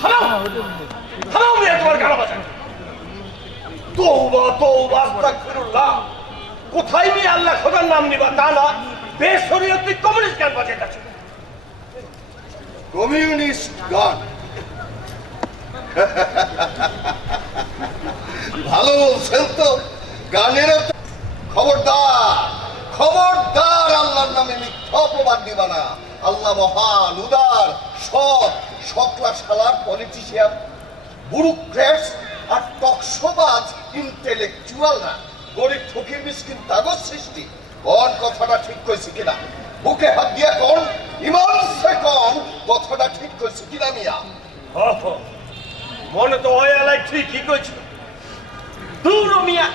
থামাও মিয়া তোমার গানা বাজানো। তওবা তওবা আস্তাগফিরুল্লাহ। কোথায় মিয়া আল্লাহ খোদার নাম নিবা তা না, বেশরীয়তে কমিউনিস্ট গান বাজাইতাছ। কমিউনিস্ট গান ভালো বলছেন তো। গানের খবরদার খবরদার, আল্লাহর নামে মিথ্যা অপবাদ দিবা না। আল্লাহ মহান, উদার, সৎ, সকলা শালার পলিটিশিয়ান, ব্যুরোক্রেটস আর টকশোবাজ ইন্টেলেকচুয়াল না, গরিব ফকির মিসকিন তাগজ সৃষ্টি। কোন কথাটা ঠিক কইছি কিনা? বুকে হাত দিয়ে কোন, ইমান সে কোন কথাটা ঠিক কইছি কিনা মিয়া? মনে তো হয় আলাই ঠিকই কইছো। দূর মিয়া,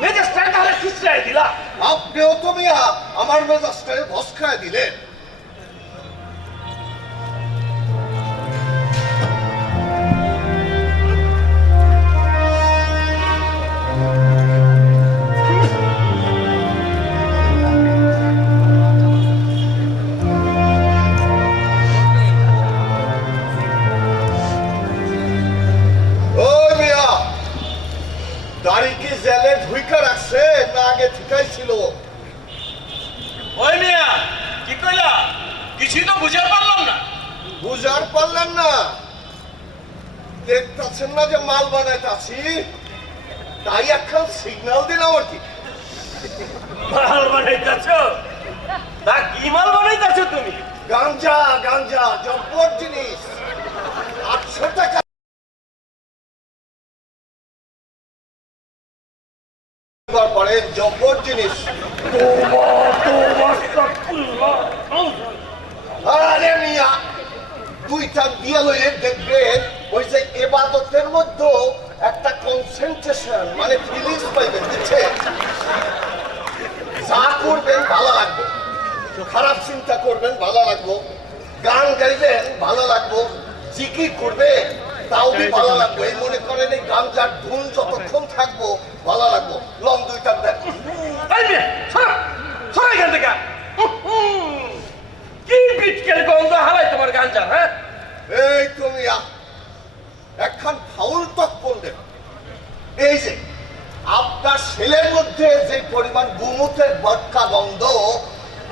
মেজাজটা তাহলে খিচড়াই দিলা। আপনিও তো মিয়া আমার মেজাজটারে ভস্কায় দিলেন। গাড়ি কি জেলে ঢুইকা রাখছে না আগে ঠিকাই ছিল? ওই মিয়া কি কইলা? কিছুই তো বুঝার পারলাম না। বুঝার পারলেন না? দেখতেছেন না যে মাল বানাইতাছি, তাই একখান সিগন্যাল দিলাম আর কি। মাল বানাইতাছ? তা কি মাল বানাইতাছ তুমি? গাঞ্জা, গাঞ্জা জব্বর জিনিস। 800 টাকা পরে জব্বর জিনিস। আরে মিয়া, দুইটা দিয়ে লইলে দেখবেন ওই যে ইবাদতের মধ্যে একটা কনসেন্ট্রেশন মানে ফিলিংস পাইবেন। বুঝছেন? যা করবেন ভালো লাগবে, খারাপ চিন্তা করবেন ভালো লাগবো, গান গাইবেন ভালো লাগবো, জিকির করবেন তাও ভালো লাগবে। এই মনে করেন এই গাঞ্জার ধুন যতক্ষণ থাকবো ভালো লাগবো। লং দুইটা দেখ। কি বিটকেল গন্ধ হারাই তোমার গাঞ্জার। হ্যাঁ এই তুমি একখান ফাউল তক বললেন। এই যে আপনার ছেলের মধ্যে যে পরিমাণ গুমুতের বটকা গন্ধ,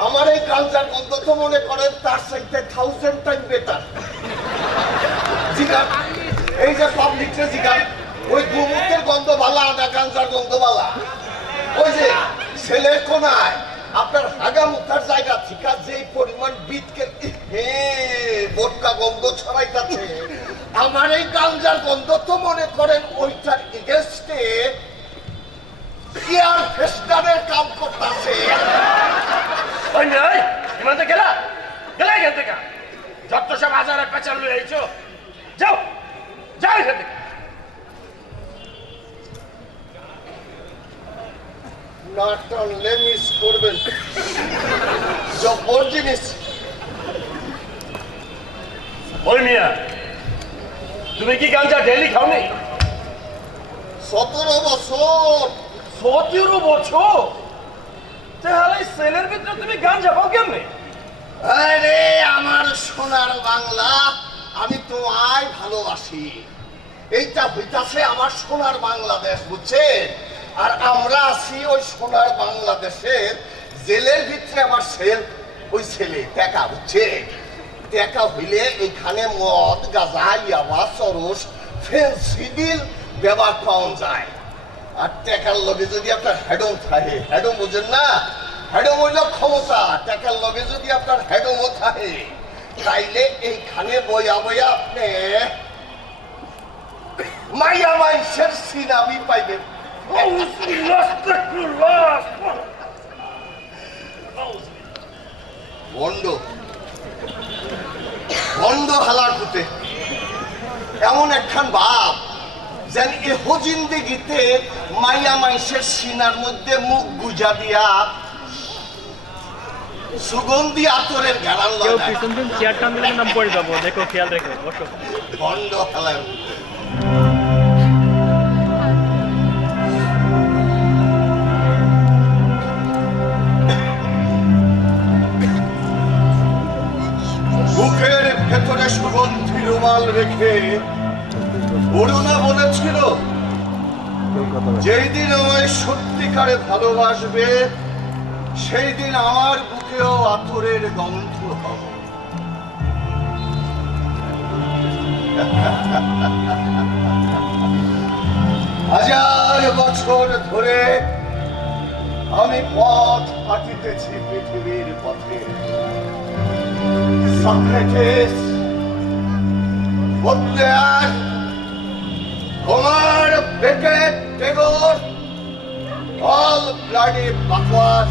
আমার এই গাঞ্জার গন্ধ তো মনে করেন তার সাথে 1000 টাইম বেটার। জিগান এই যে পাবলিককে জিগান, ওই গুমুতের গন্ধ ভালো না গাঞ্জার গন্ধ ভালো? ওই যে ছেলের কোনায় আপনার হাগামুখার জায়গা থেকে যে পরিমাণ বিটকে বটকা গন্ধ ছড়াইতাছে, আমার এই গাঞ্জার গন্ধ তো মনে করেন ওইটার এগেস্টে এয়ার ফ্রেশনারের কাম করতেছে। গেলা গেলা এখান থেকে। যত সব হাজারে পেঁচাল লয়ে আইছো, যাও যাও এখান থেকে। না টানলে মিস করবেন, জব্বর জিনিস। ওই মিয়া, তুমি কি গাঞ্জা ডেইলি খাওনি? 17 বছর। 17 বছর? তাহলে সেলের ভিতরে তুমি গাঞ্জা পাও কেমনে? আরে আমার সোনার বাংলা, আমি তোমায় ভালোবাসি। এইটা হইতাছে আমার সোনার বাংলাদেশ, বুঝছেন? আর আমরা আছি ওই সোনার বাংলাদেশের জেলের ভিতরে। আমার সেল ওই ছেলে টাকা, বুঝছে? টাকা হইলে এইখানে মদ, গাঁজা, ইয়াবা, চরস, ফেন্সিডিল ব্যবহার পাওয়া যায়। আর টাকার লগে যদি আপনার হেডম থাকে, হেডম বুঝেন না? হেডম হইল ক্ষমতা। টাকার লগে যদি আপনার হেডমও থাকে, তাইলে এইখানে বইয়া বইয়া আপনি মাইয়া মাইসের সিনামি পাইবেন। বন্ড বন্ড হালার পুতে এমন একখান ভাব যেন এহ জিন্দেগিতে মাইয়া মাইসের সিনার মধ্যে মুখ গুজা দিয়া সুগন্ধি আতরের ঘেরান লাগায়। চেয়ারটা মিলে নাম পড়ে যাবো, দেখো খেয়াল রেখো বসো। বন্ড হালার বুকের ভেতরে সুগন্ধি রুমাল রেখে অরুণা বলেছিল যেই দিন আমায় সত্যিকারে ভালোবাসবে সেই দিন আমার বুকেও আতরের গন্ধ হবে। হাজার বছর ধরে আমি পথ হাঁটিতেছি পৃথিবীর পথে। সক্রেটিস, বুদ্ধের, Homer, Beckett, Tagore, all bloody bakwas.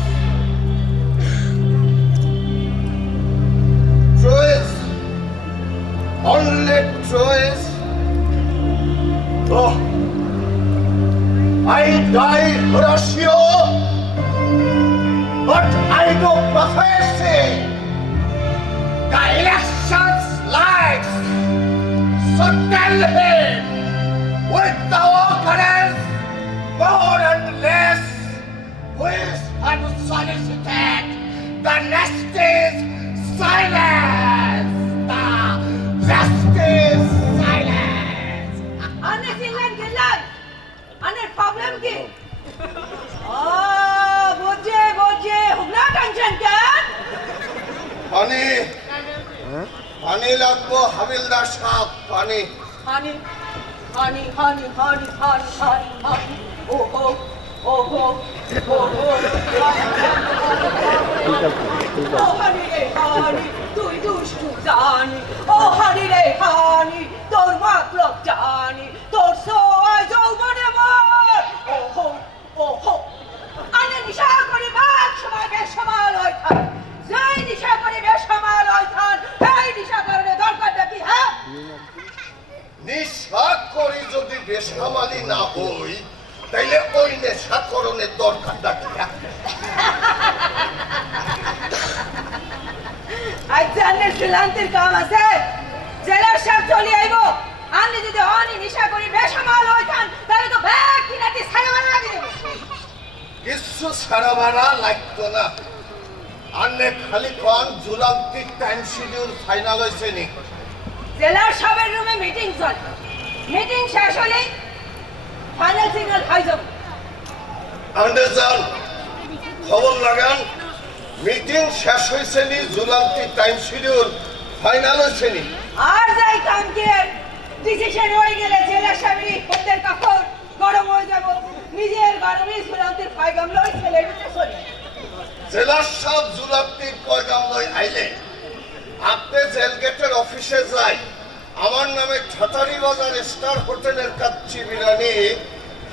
Choice, only choice. Oh, I die Horatio, but I do prophecy. The election's lights, so tell him with the occurrence more and less, who is unsolicited. The rest is silence. The rest is silence. Anne Finland gillan. Anne problem ki? Boje, hugna tension kan? পানি পানি লাগবো হাবিলদার সাহেব, পানি। Honey. Oh. Oh, honey, তুই দুষ্টু জানি। Oh, honey, তোর মাতলব জানি। তোর সোয় যৌবনে মর। Oh. আনে নিশা করি বাক সময় বেসামাল হই থান। যেই নিশা করি বেসামাল হই থান, এই নিশা করলে দরকারটা কি, হ্যাঁ? নেশা করি যদি বেসামালি না হই তাইলে ওই নেশাকরণের দরকারটা কি? আজ আন্নের ফ্রিল্যান্সের কাম আছে, জেলার সব চলি আইব। আন্নি যদি অনি নিশা করি বেসামাল হই থান, তাহলে তো ব্যাগ কিনাটি সারাবার লাগে দেব। কিছু সারাবারা লাগতো না। আন্নে খালি কোন জুলান্তিক টাইম শিডিউল ফাইনাল হয়েছে নি? জেলার সবের রুমে মিটিং চলে। মিটিং শেষ হলে ফাইনাল সিগন্যাল হাই যাব। আন্ডারস্ট্যান্ড, খবর লাগান। মিটিং শেষ হয়েছে নি, জুলান্তিক টাইম শিডিউল ফাইনাল হয়েছে নি? আর যাই কাম কে ডিসিশন হয়ে গেলে জেলার সবের পদের কাপড় গরম হয়ে যাব। নিজের গরমে সুলান্তের পায়গাম লই ছেলে দিতে চলে। জেলার সব জুলান্তির পয়গাম লই আইলে আপনি জেল গেটের অফিসে যাই, আমার নামে ঠাটারি বাজার স্টার হোটেলের kacchi biryani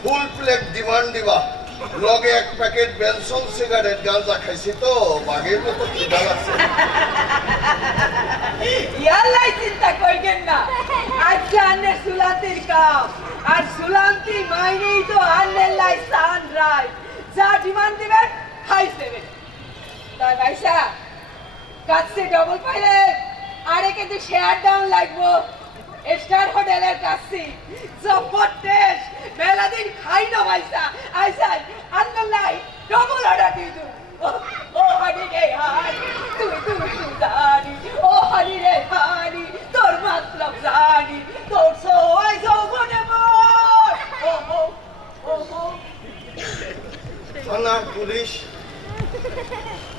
full plate demand দিবা। লগে এক প্যাকেট বেনসন সিগারেট, গাঁজা খাইছি তো বাঘের মতো খিদা লাগছে। ইয়াল্লাই চিন্তা কইবেন না, আজকে আন্নের সুলান্তির কাম। আর সুলান্তি মাইনেই তো আন্নের লাই সানরাইজ। যা ডিমান্ড দিবেন হাই সেভেন। তাই ভাইসা কাছে ডবল পাইলে আরে কিন্তু শেয়ার ডাউন লাগবো। স্টার হোটেলের কাছে জবরদস্ত মেলা দিন খাই না ভাইসা। আইসাই আন্নার লাই ডবল অর্ডার দিয়ে দু। ও হানি রে হানি, তুই জানি। ও হানি রে হানি, তোর মতলব জানি। তোর সোয় যৌবনে মর। ও থানার police,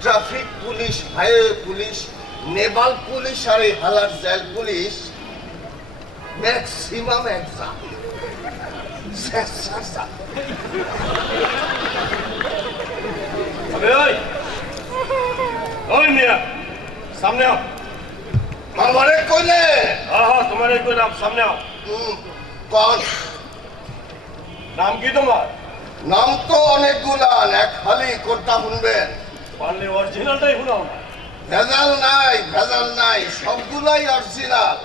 traffic police, highway police, naval police আর এই হালার জেল পুলিশ ম্যাক্সিমাম এক্সাম। ওই মিয়া সামনে আও। আমারে কইলে হ্যাঁ তোমার এই নাম সামনে আও। কোন নাম কি তোমার? নাম তো অনেকগুলা, এক খালি কোনটা শুনবেন? পারলে অরিজিনালটাই শোনাও না। ভেজাল নাই, সবগুলাই অরিজিনাল।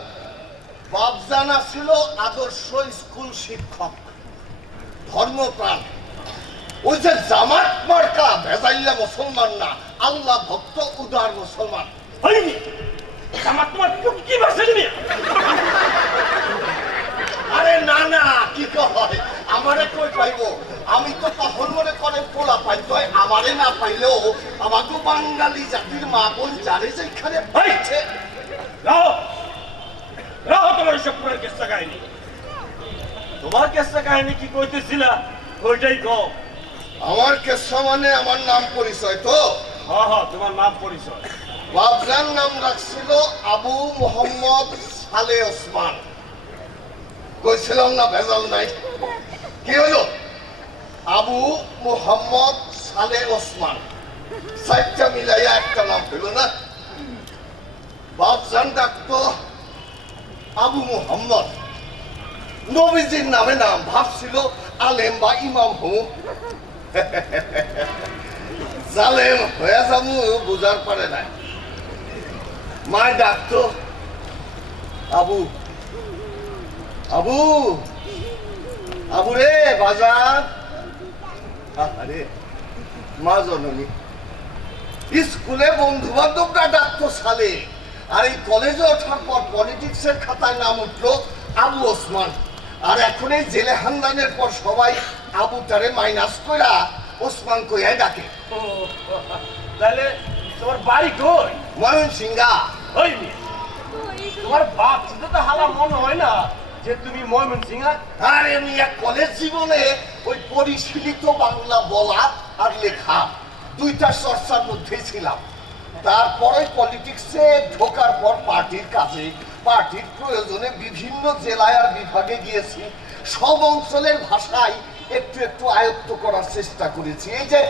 বাপজানা ছিল আদর্শ স্কুল শিক্ষক, ধর্মপ্রাণ। ওই যে জামাত মার্কা ভেজাইলা মুসলমান না, আল্লাহ ভক্ত উদার মুসলমান। জামাত তোমার কি ভাষা নিবি? আরে না কি কয়, আমারে কই পাইব? আমি তো তখন মনে করে পোলা পাইতো, আমারে না পাইলেও আমাকে বাঙালি জাতির মা বোন যারে যেখানে পাইছে। রাহো তোমার সব পুরার কেসা কাহিনী। তোমার কেসা কাহিনী কি কইতেছিলা ওইটাই কও। আমার কেসা মানে আমার নাম পরিচয় তো। হ্যাঁ হ্যাঁ, তোমার নাম পরিচয়। বাবজান নাম রাখছিল আবু মোহাম্মদ সালে ওসমান। কইছিলাম না ভেজাল নাই? কি হলো? আবু মোহাম্মদ সালে ওসমান, চারটা মিলাইয়া একটা নাম হইল না? বাবজান ডাকতো আবু মোহাম্মদ, নবীজির নামে নাম, ভাবছিল আলেম বা ইমাম হু। জালেম হয়ে যাবো বুঝার পারে নাই। মায় ডাকতো আবু আবু আবু রে বাজার। আরে মা জননী। স্কুলে বন্ধু বান্ধবরা ডাকতো সালে, আর এই কলেজে ওঠার পর পলিটিক্সের খাতায় নাম উঠলো আবু ওসমান। আর এখন এই জেলে হান্দানের পর সবাই আবুটারে মাইনাস কইরা ওসমান কইয়াই ডাকে। তাহলে তোমার বাড়ি কই? ময়মনসিংহা। ওই মেয়ে, তোমার বাপ ছিল তো হালা মনে হয় না যে তুমি ময়মনসিংহা। আরে মিয়া, কলেজ জীবনে ওই পরিশীলিত বাংলা বলা আর লেখা দুইটা চর্চার মধ্যেই ছিলাম। তারপরে পলিটিক্সে ঢোকার পর পার্টির কাজে, পার্টির প্রয়োজনে বিভিন্ন জেলায় আর বিভাগে গিয়েছি। সব অঞ্চলের ভাষায় একটু একটু আয়ত্ত করার চেষ্টা করেছি। এই যে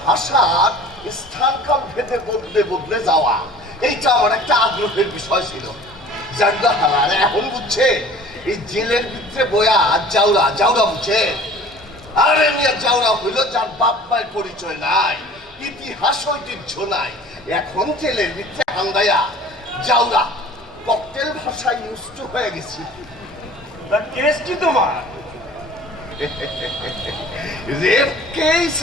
ভাষার স্থানকাল ভেদে বদলে বদলে যাওয়া, এইটা আমার একটা আগ্রহের বিষয় ছিল। জানলা হালার এখন বুঝছে এই জেলের ভিতরে বয়া জাউরা জাউরা বুঝছে। আরে মিয়া, জাউরা হইল যার বাপ মায়ের পরিচয় নাই, ইতিহাস ঐতিহ্য নাই। এখন জেলের ভিতরে হান্দায়া জাউরা ককটেল ভাষায় ইউজ হয়ে গেছি। তা কেস কি তোমার? Rape case.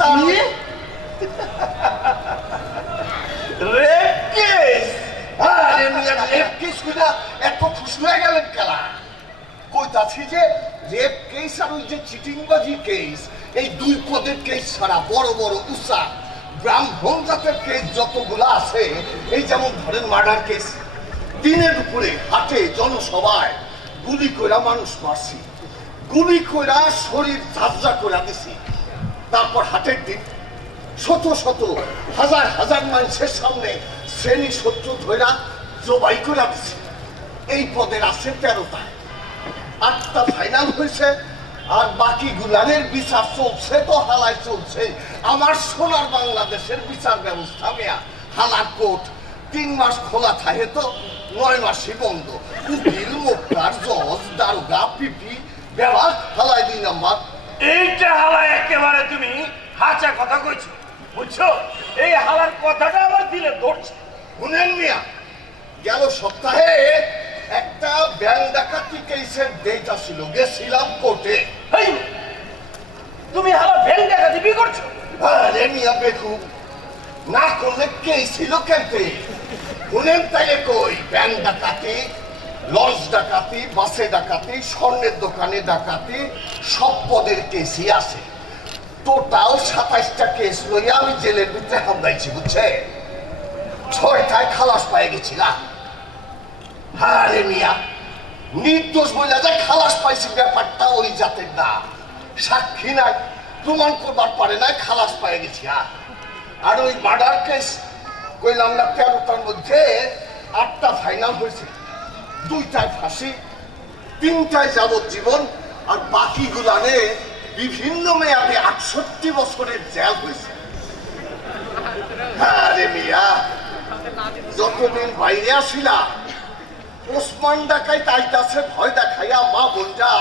Rape case? আরে মিয়া, রেপ কেস কইরা এত খুশি হয়ে গেলেন কেলা? কইতাছি যে রেপ কেস আর ওই যে চিটিংবাজি কেস, এই দুই পদের কেস ছাড়া বড় বড় উষা ব্রাহ্মণ জাতের কেস যতগুলো আছে, এই যেমন ধরেন মার্ডার কেস। দিনের উপরে হাটে জনসভায় গুলি কইরা মানুষ মারছি, গুলি কইরা শরীর ঝাঁঝরা করে দিছি। তারপর হাটের দিন শত শত হাজার হাজার মানুষের সামনে শ্রেণী শত্রু ধইরা জবাই করে দিছি। এই পদের আছে 13টা, 8টা ফাইনাল হয়েছে, আর বাকি গুলানের বিচার চলছে তো হালায় চলছে। আমার সোনার বাংলাদেশের বিচার ব্যবস্থা মেয়া হালার কোর্ট 3 মাস খোলা থাকে তো 9 মাসই বন্ধ। উকিল, মোক্তার, জজ, দারোগা, পিপি ব্যবহার হালায় 2 নম্বর। এইটা হালা একেবারে তুমি হাঁচা কথা কইছো, বুঝছো? এই হালার কথাটা আমার দিলে ধরছে। শুনেন মিয়া, গেল সপ্তাহে একটা ব্যাংক ডাকাতি কেসের ডেট ছিল, গেছিলাম কোর্টে। এই, তুমি হালা ভেল দেখা দিবি করছো? আরে মিয়া বেকুব, না করলে কেস ছিল কেনতে? শুনেন তাইলে কই, ব্যাংক ডাকাতি, লঞ্চ ডাকাতি, বাসে ডাকাতি, স্বর্ণের দোকানে ডাকাতি, সব পদের কেসই আছে। টোটাল 27টা কেস লইয়া আমি জেলের ভিতরে হামলাইছি, বুঝছে? 6টায় খালাস পাই গেছিলাম। আরে মিয়া, নির্দোষ বইলা যায় খালাস পাইছি, ব্যাপারটা ওই জাতের না। সাক্ষী নাই, প্রমাণ করবার পারে না, খালাস পাই গেছি। আর ওই মার্ডার কেস কইলাম না, 13টার মধ্যে 8টা ফাইনাল হয়েছে, 2টায় ফাঁসি, 3টায় যাবজ্জীবন, আর বাকি গুলানে বিভিন্ন মেয়াদে 68 বছরের জেল হয়েছে। আরে মিয়া, যতদিন বাইরে আসিলাম ওসমান ডাকাই তাইতাছে ভয় দেখাইয়া মা বোনটা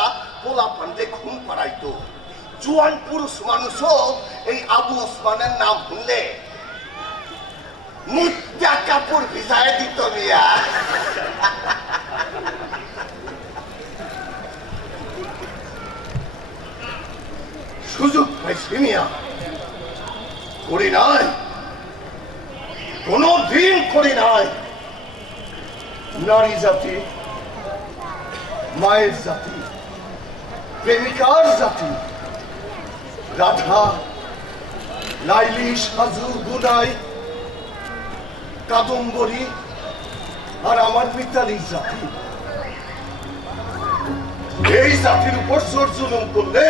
পোলা পান্ডে খুন পাড়াইতো। জুয়ান পুরুষ মানুষও এই আবু ওসমানের নাম শুনলে মুদ্রা কাপড় ভিজায় দিত মিয়া। সুযোগ পাইছি মিয়া, করি নাই, কোনদিন করি নাই। নারী জাতি, মায়ের জাতি, প্রেমিকার জাতি, রাধা, লাইলি, সাজু, গুনাই, কাদম্বরী আর আমার মিতালির জাতি। এই জাতির উপর জোর জুলুম করলে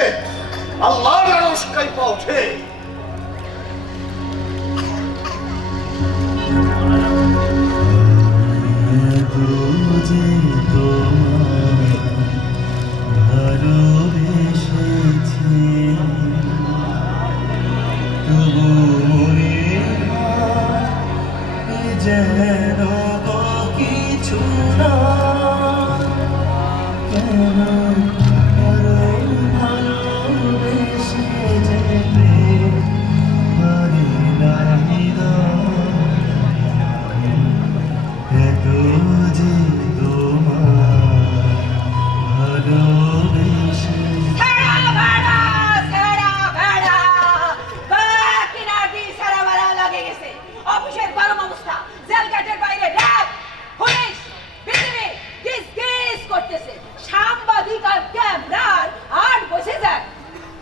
আল্লাহর আরশ কাঁপা ওঠে।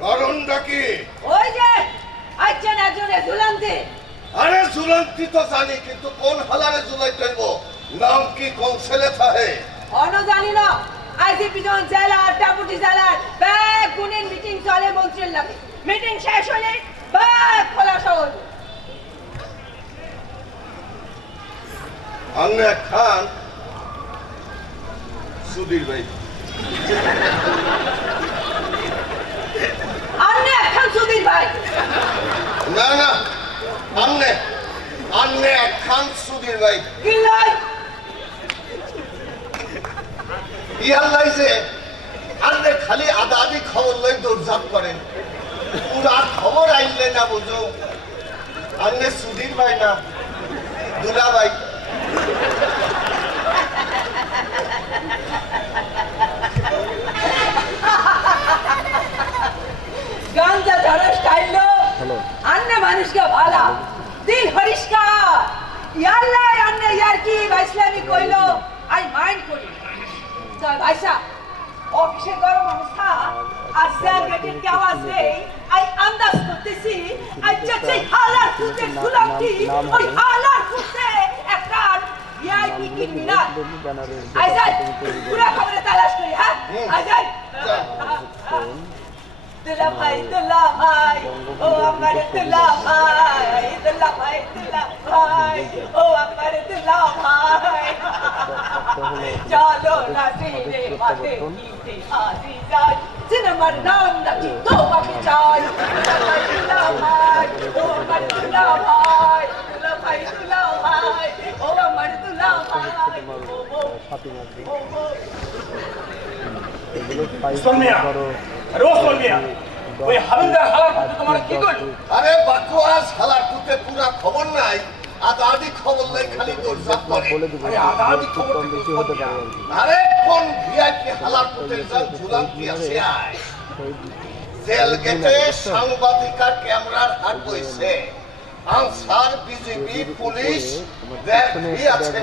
কারণটা কি? ওই যে আইছেন একজনে ঝুলান্তি। আরে ঝুলন্তি তো জানি, কিন্তু কোন হালারে ঝুলাইতে হইব? নাম কি? কোন ছেলে থাহে? অন জানি না। আইজিপি জন জেলার ডেপুটি জেলার ব্যাগ গুণের মিটিং চলে মন্ত্রীর লাগে। মিটিং শেষ হলে ব্যাগ খোলা সহজ। আন্নে খান সুধীর ভাই। আন্নে এখন সুধীর ভাই। না না, আন্নে খান সুধীর ভাই। কি লয়? ইয়ার লাইছে আন্নে খালি আদা আদি খবর লই দৌড়ঝাঁপ করেন, পুরা খবর আইলে না বুঝো। আন্নে সুধীর ভাই না, দুলা ভাই। গাঞ্জা ধরার স্টাইল আন্নে মানুষকে ভালা দিল হরিষ্কার। ইয়াল্লাই আন্নে ইয়ার কি ভাইসলামি কইলো আই মাইন্ড করি। চল ভাইসা অফিসে গরম অবস্থা আর স্যার গেটের কি আওয়াজ নেই। আই আন্দাজ করতেছি আচ্ছা সেই হালার খুঁজে ঝুলামটি ওই হালার খুঁজে একটা ভিআইপি কিনবি না। আই যাই পুরা খবরে তালাশ করি। হ্যাঁ আই যাই। দুলা ভাই ও আমার দুলা ভাই ও আমার দুলা ভাই চলো না রে মাঠে গিয়ে আজি যাই সিনেমার নাম নাকি তোমাকে চাই। দুলা ভাই ও আমার দুলা ভাই ও আমার দুলা ভাই ওসমান মিয়া, আরে ওসমান মিয়া, ওই হাবিলদার হালার পুত্র তোমার কি করলো? আরে বাকওয়াস হালার পুতে পুরা খবর নাই, আদা আদি খবর নাই, খালি দৌড়ঝাঁপ করে। আরে আদা আদি খবর বেশি হতে পারে। আরে কোন ভিআইপি হালার পুতে ঝুলান্তি আছে আয়। জেল গেটে সাংবাদিকার ক্যামেরার হাত বইছে, আনসার বিজেপি পুলিশ দেখি আছে।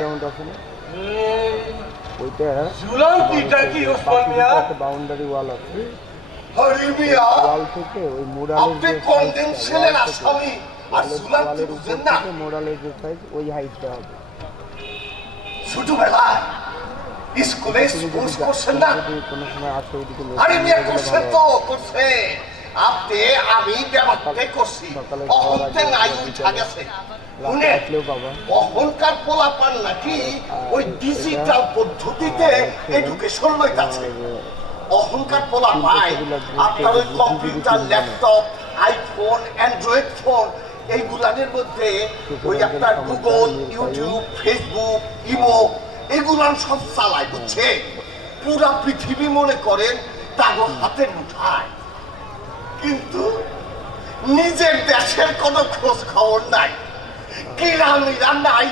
ঝুলান্তিটা কি ওসমান মিয়া? বাউন্ডারি ওয়াল আছে, হরি মিয়া, ওয়াল থেকে ওই মোড়ালের আপনি কনডেনশনের আসামি আর ঝুলান্তি বুঝেন না? মোড়ালের যে সাইজ ওই হাইটটা হবে। ছোটবেলায় স্কুলে স্পোর্টস করছেন না? যদি কোনো সময় আসে ওইদিকে আরে মিয়া করছেন তো করছে। আপনি আমি ব্যাপারটা করছি, অহংতে নাই উঠা গেছে। শুনে আসলেও পাবা। অহংকার পোলাপান নাকি ওই ডিজিটাল পদ্ধতিতে এডুকেশন লইতাছে। অহংকার পোলা পায় আপনার ওই computer, laptop, iPhone, Android phone এইগুলানের মধ্যে ওই আপনার গুগল, ইউটিউব, ফেসবুক, ইমো এগুলান সব চালায়, বুঝছে? পুরা পৃথিবী মনে করেন তাগো হাতের মুঠায়, কিন্তু নিজের দেশের কোনো খোঁজ খবর নাই, কিরামিরা নাই,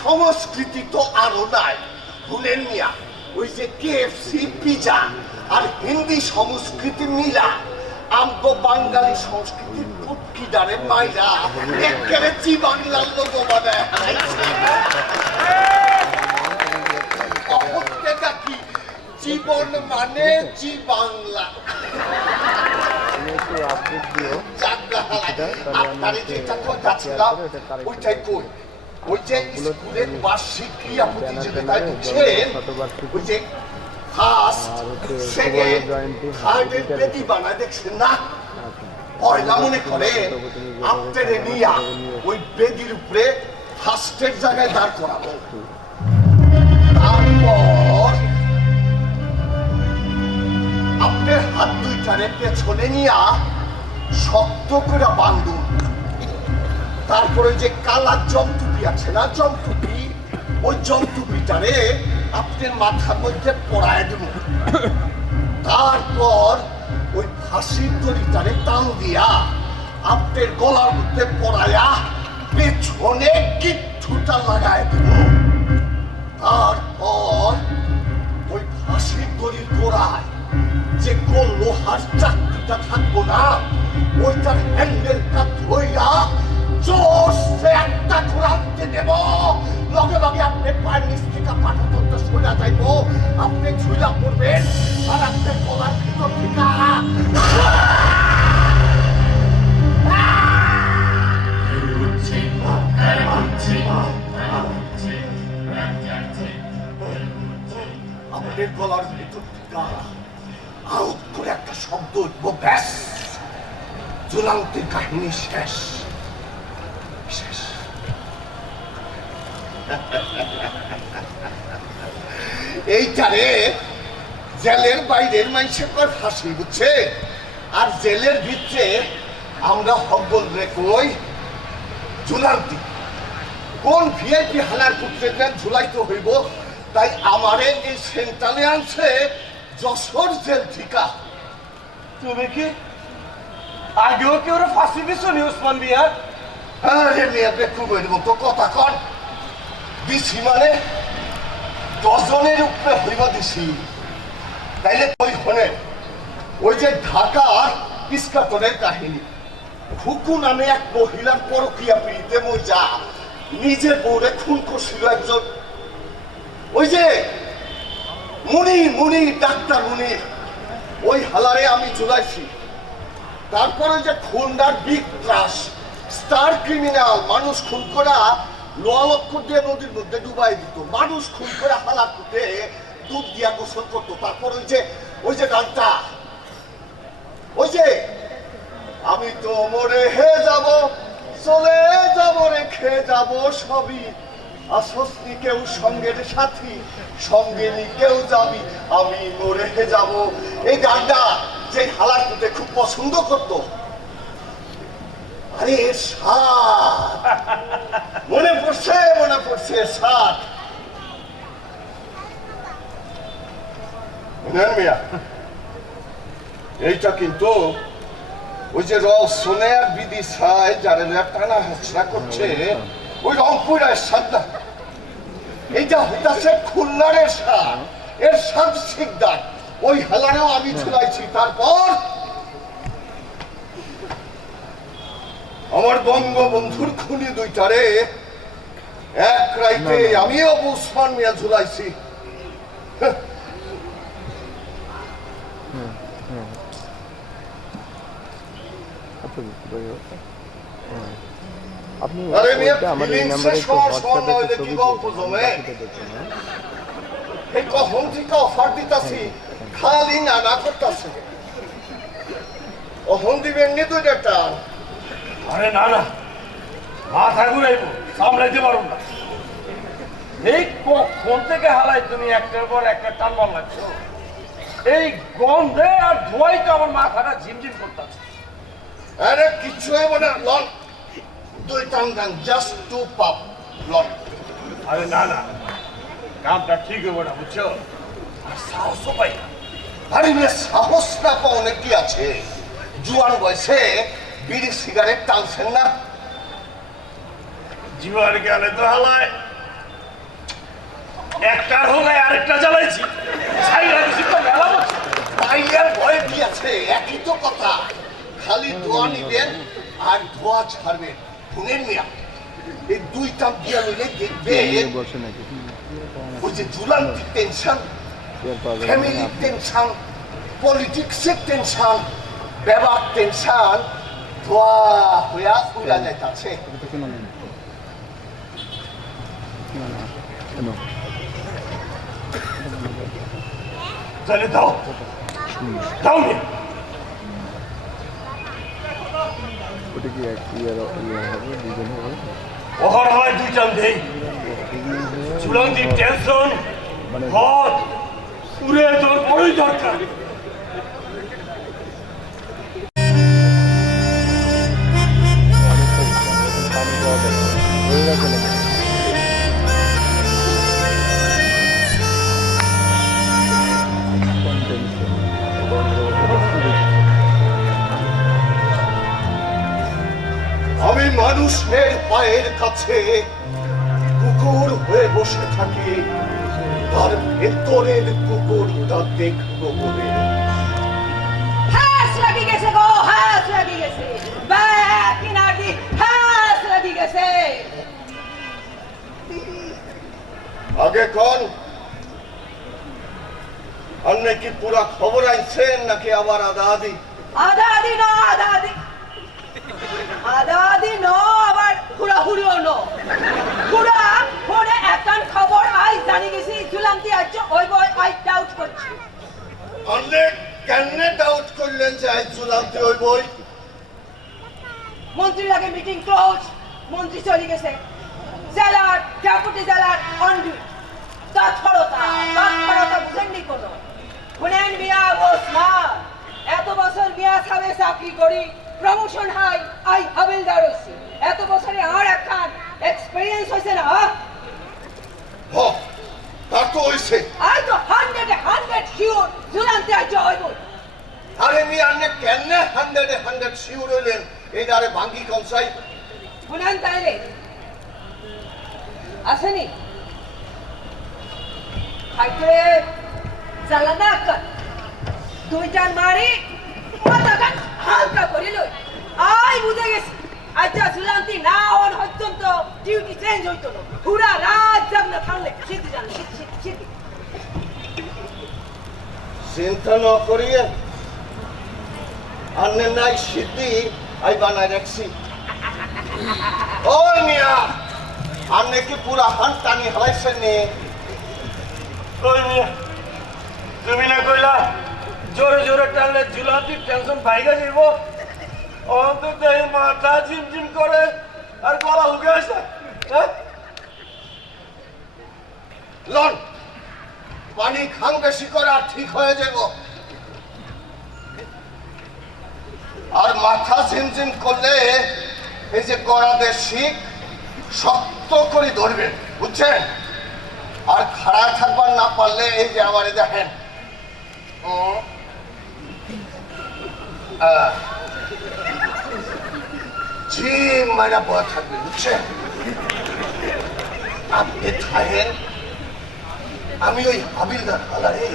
সংস্কৃতি তো আরো নাই। ভুলেন মিয়া, ওই যে কেএফসি, পিজা আর হিন্দি সংস্কৃতি মিলা আমগো বাঙালি সংস্কৃতির পুটকিদারে মাইরা একেবারে জি বাংলার লোক বানায় হারাইছে। অহংকে নাকি জীবন মানে জি বাংলা। একটু আপডেট দিও। আপনারে যেটা কথাছিলাম ওইটাই কই। ওই যে স্কুলের বার্ষিক ক্রিয়া প্রতিযোগিতায় বুঝছেন, ওই যে ফার্স্ট আর হচ্ছে সেকেন্ড সুবর্ণ জয়ন্তী, থার্ডের দুইটা বেদি বানায় দেখছেন না? আচ্ছা পয়লা মনে করে আপনারে নিয়া ওই বেদির উপরে ফার্স্টের জায়গায় দাঁড় করাবো। তারপর আপনার হাত দুইটারে পেছনে নিয়া শক্ত করে বান্ধুন। তারপরে যে কালার জমটুপি আছে না, জমটুপি, ওই জমটুপিটারে আপনার মাথার মধ্যে পড়ায় দেব। তারপর ওই ফাঁসির দড়িটারে টান দিয়া আপনার গলার মধ্যে পড়ায়া পেছনে কিচ্ছুটা লাগায় দেব। তারপর ওই ফাঁসির দড়ির গোড়ায় যে গোল লোহার চাকরিটা থাকবো না, ওইটার হ্যান্ডেলটা ধইয়া জোরসে একটা ঘোরাতে দেব। লগে লগে আপনি পায়ের নিচ থেকে পাঠাতনটা সোজা যাইব, আপনি ঝুলা পড়বেন আর আপনার গলার ভিতর থেকে আপনার গলার ভিতর থেকে আউট করে একটা শব্দ উঠবো, ব্যাস জুলান্তের কাহিনী শেষ। শেষ। এইটারে জেলের বাইরের মানুষের পর ফাঁসি, বুঝছে? আর জেলের ভিতরে আমরা হব্বল রে কই ঝুলান্তি। কোন ভিআইপি হানার পুত্রের ঝুলাইতে হইব, তাই আমারে এই সেন্ট্রালে আনছে যশোর জেল ঠিকা। তুমি কি আগেও কি ওরা ফাঁসি দিছো নি ওসমান মিয়া? আরে মেয়ে বেকুবের মতো কথা কন। দিছি মানে ডজনের উপরে হইব দিছি। তাইলে ওই হনে ওই যে ঢাকার ইস্কাতনের কাহিনী, ফুকু নামে এক মহিলার পরকীয়া পিড়িতে মজা নিজের বউরে খুন করছিল একজন। ওই যে মুনি ডাক্তার মুনির, ওই হালারে আমি ঝুলাইছি। তারপরে যে খুনদার বিগ ত্রাস, স্টার ক্রিমিনাল, মানুষ খুন করা লোয়া লক্ষ দিয়ে নদীর মধ্যে ডুবাই দিত, মানুষ খুন করে হালার কুটে দুধ দিয়া গোসল করতো। তারপর ওই যে গানটা, ওই যে আমি তো মরে হে যাব, চলে যাব, রেখে যাব সবই, আসসনি কেউ সঙ্গের সাথী, সঙ্গে নি কেউ যাবি, আমি মরে হে যাব। এই গানটা যে হালার কুটে খুব পছন্দ করতো। আরে সাত মনে পড়ছে সাত। মিয়া এইটা কিন্তু ওই যে রসনে আর বিধি ছায় যারা টানা হাসরা করছে ওই রংপুরের সাদা। এইটা হইতাছে খুলনারের সাদ, এর সাদ শিকদার। ওই হেলারেও আমি ঝুলাইছি। তারপর আমার বঙ্গবন্ধুর খুনি দুইটারে এক রাইতে আমিও ওসমান মিয়া ঝুলাইছি। আপনি আরে মিয়া, আমার এই feelings নাম্বারে এর একটু সময় হোয়াটসঅ্যাপে হইলে একটু কি ছবি গল্প জমে? এই কখন থেকে অফার দিতাছি, খালি নানা করতাছে। অহন দিবেন নি দুইটা টান। আরে না না, মাথা ঘুরাইবো, সামলাইতে পারবো না। এই কখন থেকে হালাই তুমি একটার পর একটা টান লাগছো? এই গন্ধে আর ধোয়াই তো আমার মাথাটা ঝিমঝিম করতেছে। আরে কিচ্ছু হইব না, লন দুই টান দেন, জাস্ট টু পাপ, লন। আরে না না, কামটা ঠিক হইব না, বুঝছো? আর সাহসও পাই না। আরে মিয়া, সাহস না পাওনে কি আছে? জুয়ান বয়সে বিড়ি সিগারেট টানছেন না? জীবন গেলে তো হালায় একটা হলে আরেকটা জ্বালাইছি, ছাইরা দিছি তো মেলা বছর। পাইয়ার ভয় কি আছে? একই তো কথা। খালি ধোয়া নিবেন আর ধোয়া ছাড়বেন। শুনেন মিয়া, এই দুইটা দিয়া লইলে দেখবে বসে নাকি ওই যে জুলান্তির টেনশন, ফ্যামিলির টেনশন, পলিটিক্সের টেনশন, ব্যবহার টেনশন ধোয়া হইয়া উড়া যাইতাছে। তাহলে দাও দাও নি ওটা কি এক ইয়ে হবে দুজন হবে ওহর হয় দুইজন দেই চুলন্তি টেনশন মানে ঘর উড়ে তোর বড়ই দরকার পানি দেওয়া দরকার ওই রাখে না আমি মানুষের পায়ের কাছে কুকুর হয়ে বসে থাকি তার ভেতরের কুকুরটা দেখবো বলে হ্যাস লাগি গেছে গো হ্যাস লাগি গেছে ব্যাক কিনারি হ্যাস লাগি গেছে আগে কোন আপনি কি পুরা খবর আনছেন নাকি আবার আদাদি আদাদি ন আদাদি আদাদি ন আবার হুড়াহুড়িও ন পুরা ফোনে একান খবর আই জানি গেছি ঝুলান্তি আছো ওই বই আই ডাউট করছি আপনি কেন ডাউট করলেন যে আজ চুলান্তি ওই বই মন্ত্রীর আগে মিটিং ক্লোজ মন্ত্রী চলে গেছে জেলার ডেপুটি জেলার অন্ডি তৎপরতা বুঝেননি কোনো শুনেন মিয়া ওসমান এত বছর মিয়া সাহেব চাকরি করি প্রমোশন হাই আই হাবিলদার হইছি এত বছরে আর একখান এক্সপেরিয়েন্স হইছে না হ তা তো হইছে আই তো 100 শিওর ঝুলান্তি আছো হইব আরে মি আপনি কেন 100 শিওর হইলেন এই দারে ভাঙ্গি কনসাই শুনেন তাইলে আসেনি খাইতে জ্বালানা কর দুইটান মারি মাথাটা হালকা করে লই আই বুঝে গেছি আচ্ছা ঝুলান্তি না অন পর্যন্ত ডিউটি চেঞ্জ হইতো না পুরা রাত জাগ না থাকলে সিদ্ধি জান সিদ্ধি চিন্তা ন করিয়ে আন্নে নাই সিদ্ধি আই বানাই রাখছি ওই মিয়া আপনি কি পুরা হানটানি হালাইছেন নি কই মিয়া তুমি না কইলা জোরে জোরে টানলে ঝুলান্তির টেনশন ভাইগা যাইব অন্তত এই মাথা ঝিমঝিম করে আর গলা হুকে আসে হ্যাঁ লন পানি খান বেশি করে আর ঠিক হয়ে যাব আর মাথা ঝিমঝিম করলে এই যে গড়াদের শিখ শক্ত করে ধরবেন বুঝছেন আর খাড়া থাকবার না পারলে এই যে আমারে দেখেন জিম মারা বয়া থাকবে বুঝছেন আপনি থাকেন আমি ওই হাবিলদার হালারে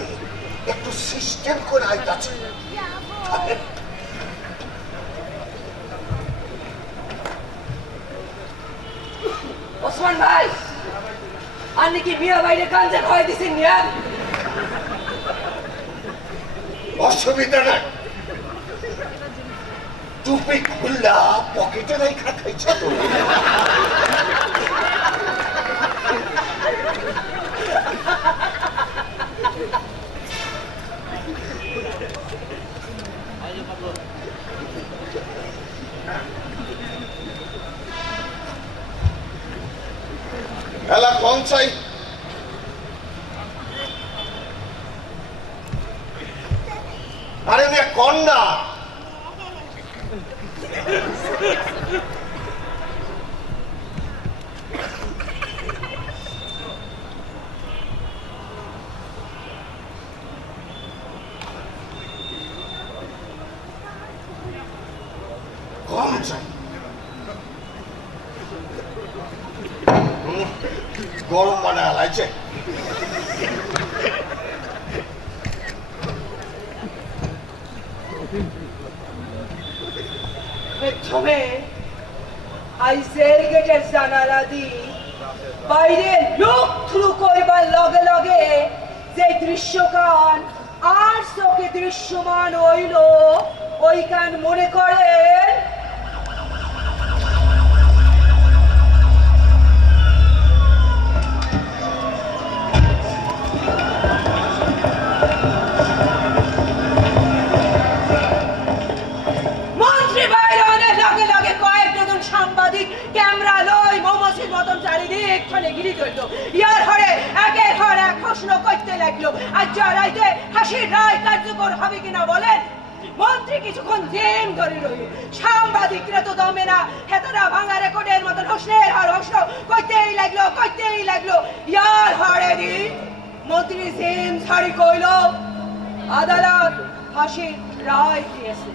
একটু সিস্টেম করে আইতাছি থাকেন ওসমান ভাই আপনি কি মিয়া বাইরে কাঞ্জা খাওয়াই দিছেন মিয়া অসুবিধা নাই টুপি খুললা পকেটে রেখা খাইছ তো এলা কোন চাই আরে মেয়ে কোন না কোন চাই গরম মানে হালাইছে প্রথমে আইসের গেটের জানালা দি বাইরে লোক থ্রু করবার লগে লগে যে দৃশ্যকান আর চোখে দৃশ্যমান হইল ওই কান মনে করেন ক্ষণে গিরি ধরলো ইয়ার হরে একে ঘর এক প্রশ্ন করতে লাগলো আজ যা রাইতে হাসির রায় কার্যকর হবে কিনা বলেন মন্ত্রী কিছুক্ষণ জেম ধরে রইল সাংবাদিকরা তো দমে না হেতারা ভাঙা রেকর্ডের মতন হোসনের হার হোসন করতেই লাগলো ইয়ার হরে দিন মন্ত্রী জেম ছাড়ি কইল আদালত হাসির রায় দিয়েছে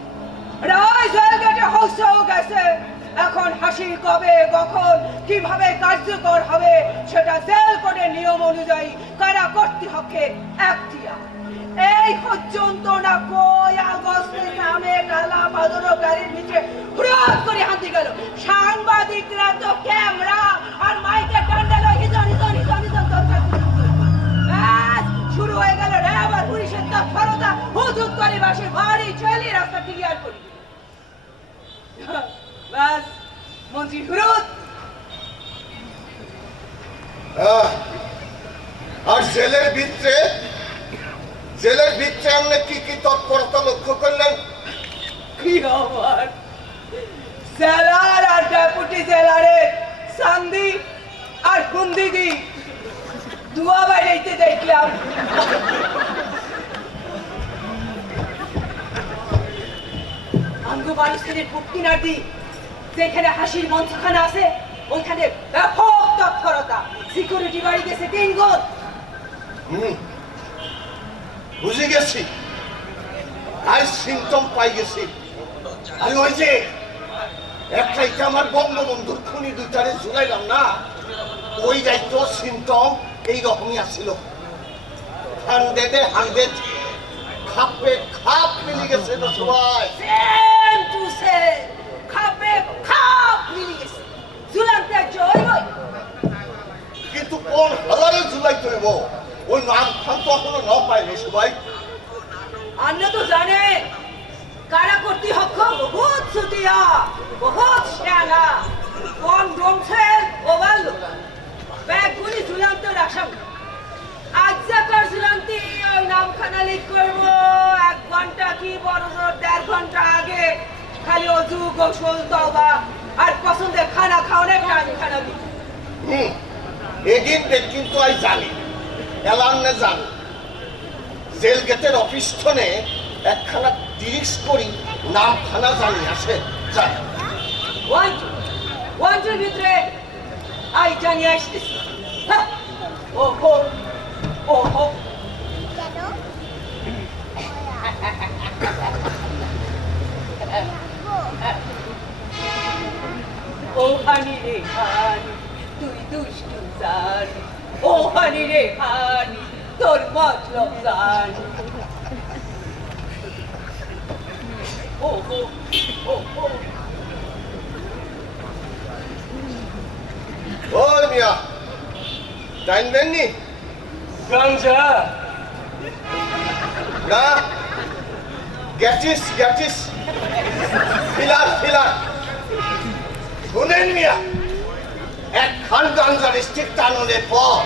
রায় জেলগেটে হোসও গেছে এখন হাসি কবে কখন কিভাবে কার্যকর হবে সেটা জেল কোডের নিয়ম অনুযায়ী কারা কর্তৃপক্ষের এখতিয়ার এই পর্যন্ত না কই আগস্টে নামে কালা বাদর গাড়ির ভিতরে হুড়াত করে হাতি গেল সাংবাদিকরা তো ক্যামেরা আর মাইকে টান্ডা লই জানি শুরু হয়ে গেল র্যাব আর পুলিশের তৎপরতা হুজুক করে বাসে ভারী ছেলে রাস্তা ক্লিয়ার করে বাস মন্ত্রী হুরুত আর জেলের ভিতরে আপনি কি তৎপরতা লক্ষ্য করলেন? কি আমার জেলার আর ডেপুটি জেলারের সান্দি আর হুন্দিদি দুয়া বাইরেতে দেখলাম আঙ্গু বালুস্থানের পুটকিনার দি যেখানে হাসির মঞ্চখানা আছে ওইখানে ব্যাপক তৎপরতা সিকিউরিটি বাড়ি গেছে 3 গুণ বুঝে গেছি আই সিমটম পাই গেছি আর ওই যে একটাই আমার বঙ্গবন্ধুর খুনি দুটারে ঝুলাইলাম না ওই দায়িত্ব সিমটম এইরকমই আসছিল 100 খাপে খাপ মিলে গেছে না সবাই সেম টু সেম খাপে খাপ মিলে গেছে ঝুলাতে জয় কিন্তু কোন হালারে ঝুলাই করব ওই নাম খান তো এখনো ন পাইনি সবাই অন্য তো জানে কারা কর্তৃপক্ষ বহুত সুতিয়া বহুত শ্যানা কোন ডোমসেল ওভারলো ব্যাগগুলি ঝুলাতে রাখাম আজ যাকার ঝুলান্তি ওই নামখানা লিখ করবো 1 ঘন্টা কি বড় জোর 1.5 ঘন্টা আগে খালি অজু গোসল তওবা আর পছন্দের খানা খাওয়ানোর টাইম খানা দিই এদিন কিন্তু আমি জানি এলান না জানি জেল গেটের অফিস থনে একখানা 30 করি নাম খানা জানি আসে যাই ওয়ান্টের ভিতরে আই জানি আসতেছি ওহো ও হানি রে হানি তুই দুষ্টু জানি ও হানি রে হানি তোর মতলব জানি ওহো ওই মিয়া জানবেন নি গাঞ্জা না গ্যাটিস ফিলার শুনেন মিয়া একখান গাঞ্জার স্টিক টাননের পর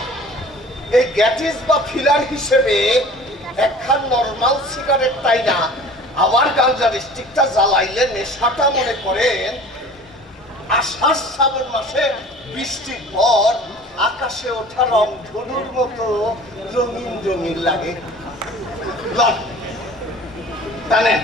এই গ্যাটিস বা ফিলার হিসেবে একখান নর্মাল সিগারেট তাই না আবার গাঞ্জার স্টিকটা জ্বালাইলে নেশাটা মনে করেন আষাঢ় শ্রাবণ মাসে বৃষ্টির পর আকাশে ওঠা রং ধনুর মতো রঙিন লাগে জানেন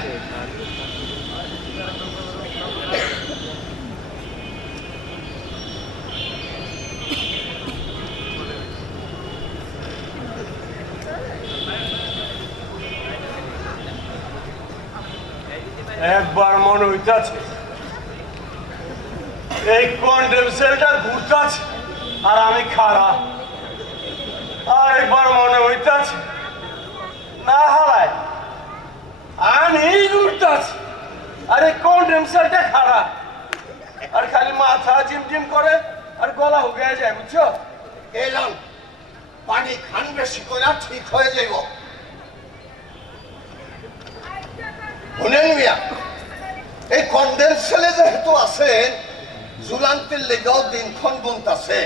একবার মনে হইতাছে এই কন্ডেম সেলটা ঘুরতাছে আর আমি খাড়া আর একবার মনে হইতাছে না হারায় আমি ঘুরতাছি আর এই কন্ডেম সেলটা খাড়া আর খালি মাথা জিম করে আর গলা হুগে যায় বুঝছো এলাম পানি খান বেশি করে ঠিক হয়ে যাইব শুনেন মিয়া এই কন্ডেন্স সেলে যেহেতু আছেন জুলান্তের লেগাও দিনক্ষণ গুনতাছে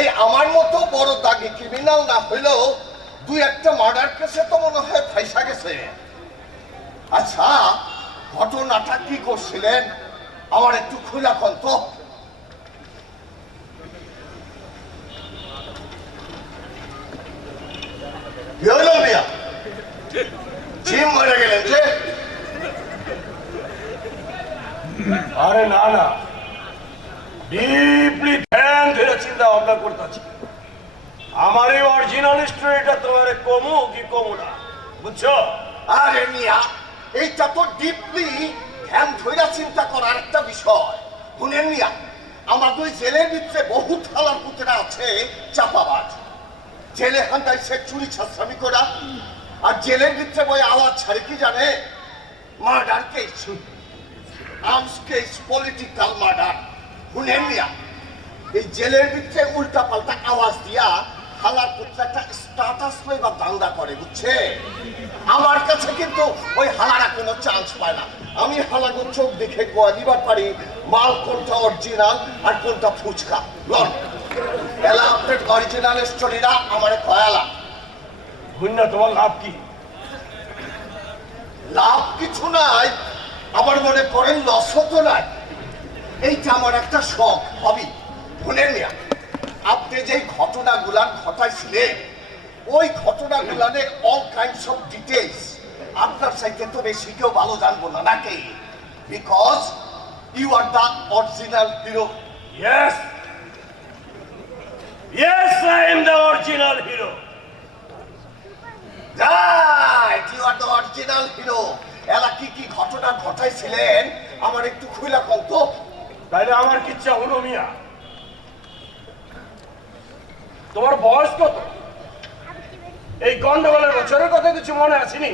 এই আমার মতো বড় দাগি ক্রিমিনাল না হইলেও 2-1টা মার্ডার কেসে তো মনে হয় ফাইসা গেছে আচ্ছা ঘটনাটা কি করছিলেন আমার একটু খোলা কন তো যে আরে না না, ডিপলি ধ্যান ধরে চিন্তা ভাবনা করতেছি। আমার এই অরিজিনাল স্টোরিটা তোমার কমু কি কমু না, বুঝছো? আরে মিয়া, এইটা তো ডিপলি ধ্যান ধইরা চিন্তা করার একটা বিষয়। শুনেন মিয়া, আমাদের জেলের ভিতরে বহু থালার পুতরা আছে চাপাবাজ। জেলে হান্দাইছে চুরি ছাত্রামি করা, আর জেলের ভিতরে বই আওয়াজ ছাড়ে কি জানে? Murder case, arms case, political murder. শুনেন মিয়া, এই জেলের ভিতরে উল্টা পাল্টা আওয়াজ দিয়া হালার পুত্র একটা স্ট্যাটাস বা দান্দা করে, বুঝছে? আমার কাছে কিন্তু ওই হালারা কোনো চান্স পায় না। আমি হালাগুর চোখ দেখে গোয়া দিবার পারি মাল কোনটা অরিজিনাল আর কোনটা ফুচকা। লন এলা আপনার অরিজিনাল স্টোরিটা আমারে কয়ালা। বুঝনা তোমার লাভ কি? লাভ কিছু নাই, আমার মনে করেন লস হতো নাই। এইটা আমার একটা শখ, হবি। শুনেন মিয়া, আপনি যে ঘটনাগুলা ঘটাইছিলেন, ওই ঘটনাগুলানের অল কাইন্ডস অফ ডিটেইলস আপনার চাইতে তো বেশি কেউ ভালো জানবো না, নাকি? Because you are the original hero. Yes, yes, I am the original hero. Right, you are the original hero. এলা কি কি ঘটনা ঘটাইছিলেন আমার একটু খুইলা কল তো। তাইলে আমার কিচ্ছা হলো মিয়া। তোমার বয়স কত? এই গন্ডগোলের বছরের কথা কিছু মনে আসেনি?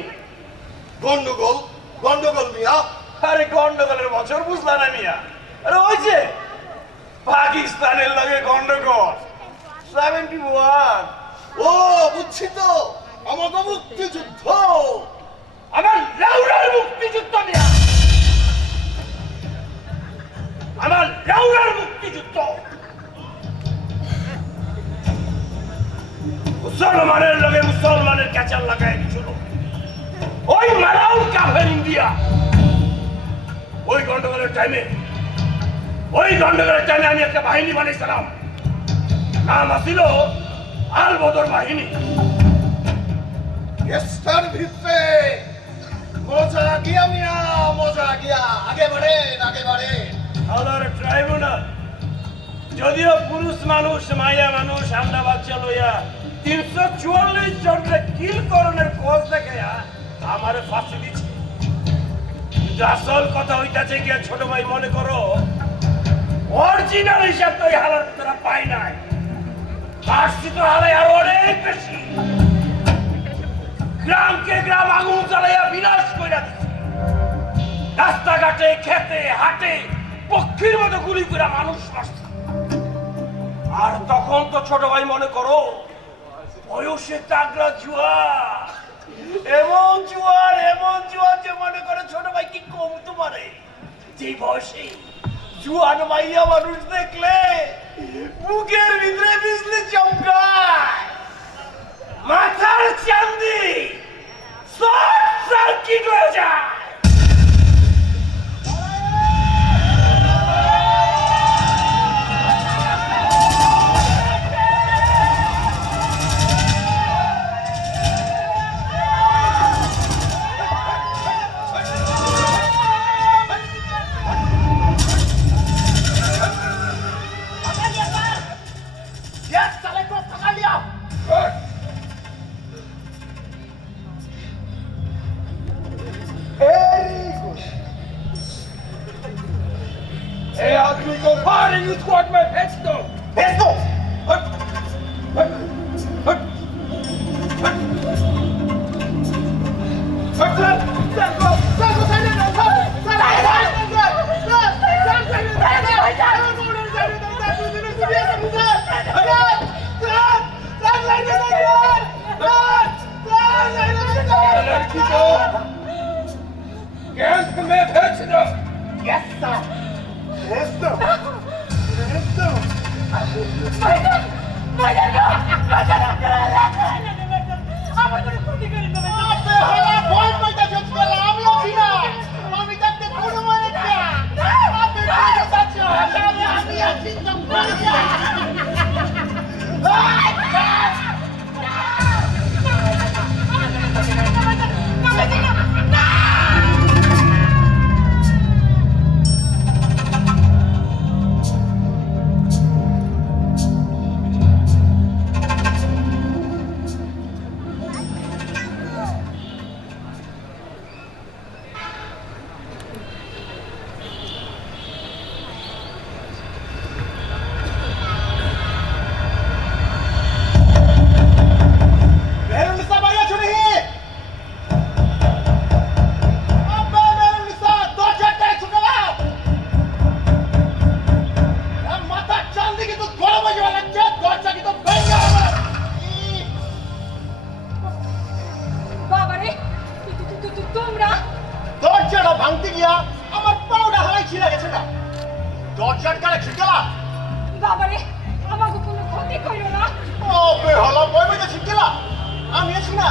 গন্ডগোল গন্ডগোল মিয়া। আরে গন্ডগোলের বছর বুঝলা না মিয়া? আরে ওই যে পাকিস্তানের লগে গন্ডগোল 71। ও বুঝছি তো, আমাকে মুক্তিযুদ্ধ। আমার লাউরার মুক্তিযুদ্ধ মিয়া, আমার লাউরার মুক্তিযুদ্ধ। মুসলমানের লগে মুসলমানের ক্যাচার লাগায় দিছিল ওই মারাউল কাফের ইন্ডিয়া। ওই গন্ডগোলের টাইমে আমি একটা বাহিনী বানিয়েছিলাম, নাম আছিল আল বদর বাহিনী। এস্টার ভিতরে মজা গিয়া মিয়া, মজা গিয়া। আগে বাড়েন, আগে বাড়েন। আল্লাহর ট্রাইব্যুনাল যদিও পুরুষ মানুষ, মাইয়া মানুষ, আমরা বাচ্চা লইয়া 344 জনকে কিল করণের কোজ দেখাইয়া আমারে ফাঁসি দিচ্ছে। কিন্তু আসল কথা হইতাছে গিয়া ছোট ভাই, মনে করো অরিজিনাল হিসাব তো এই হালার তারা পাই নাই। ফাঁসি তো হালাই আরো অনেক বেশি। গ্রামকে গ্রাম আগুন জ্বালাইয়া বিনাশ কইরা দিচ্ছে। রাস্তাঘাটে, খেতে, হাটে পক্ষীর মতো গুলি করে মানুষ মারছে। আর তখন তো ছোট ভাই মনে করো বয়সে তাগড়া জুয়ার, এমন জুয়ার যে মনে করে ছোট ভাই কি কম তোমারে। যে বয়সে জুয়ান মাইয়া মানুষ দেখলে বুকের ভিতরে বিজলি চমকায়, মাথার চান্দি শর্ট সার্কিট হয়ে যায়। Hey, आदमी को फायरिंग स्क्वाड में भेज दो। भेज दो। हट, हट, हट, हट, हट, सर, सर को साइड में रखो, सर, लड़की को कैंप में भेज दो। Yes, sir. Yes, sir. Yes, sir. আমার কোনো ক্ষতি করি না। ভয় পাইতেছেন কেলা? আমি আছি না, আমি থাকতে কোনো মানে না। আপনি কইতে চাচ্ছেন আমি আছি না। ভাঙতে গিয়া আমার পাউডা হালাই ছিঁড়ে গেছে না দরজার কানে ছিটকেলা বাবারে আমাকে কোনো ক্ষতি কইরো না ও বেহালা বই বইতে ছিটকেলা আমি আছি না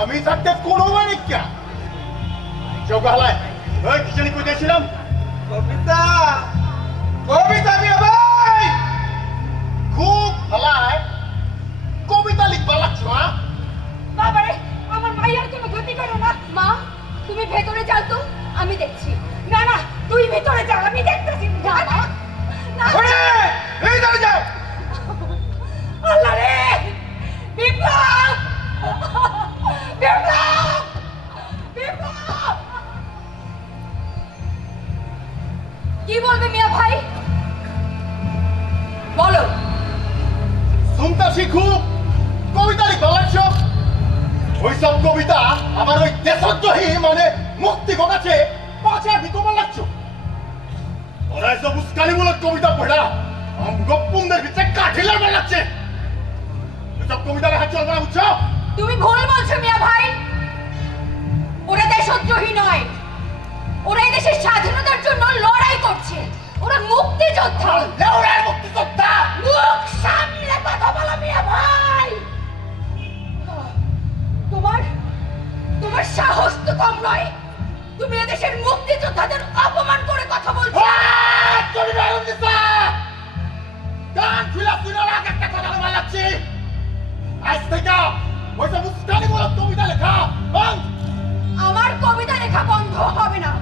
আমি থাকতে কোনো মানে কে চৌকা হালায় ওই কি জানি কইতেছিলাম কবিতা কবিতা মিয়া ভাই খুব হালায় কবিতা লিখবা লাগছো হ্যাঁ বাবারে আমার মাইয়ার কোনো ক্ষতি করো না মা তুমি ভেতরে যাও তো আমি দেখছি না না তুই ভেতরে যা আমি দেখতেছি না না না ওরে এই দাঁড়িয়ে যাও আল্লাহ রে বিপ্লব বিপ্লব বিপ্লব কি বলবে মিয়া ভাই বলো শুনতা শিখু কবিতা লিখবা লাগছো ওইসব কবিতা আমার ওই দেশদ্রোহী মানে মুক্তি ঘটাচ্ছে পাঁচে আর তোমার লাগছো ওরা এসব উস্কানিমূলক কবিতা পড়া গোপুমদের ভিতরে কাঠিলার মনে লাগছে ওইসব কবিতা লেখা চলবে না বুঝছো তুমি ভুল বলছো মিয়া ভাই ওরা দেশদ্রোহী নয় ওরা এই দেশের স্বাধীনতার জন্য লড়াই করছে ওরা মুক্তিযোদ্ধা লেউড়ার মুক্তিযোদ্ধা মুখ সামলে কথা বলো মিয়া ভাই তোমার তোমার সাহস তো কম নয় তুমি এদেশের মুক্তিযোদ্ধাদের অপমান করে কথা বলছো তুমি বেরোন দিছা গান খুলা শুনে একটা কথা বলা লাগছে আজ থেকে ওইসব উস্কানিমূলক কবিতা লেখা বন্ধ আমার কবিতা লেখা বন্ধ হবে না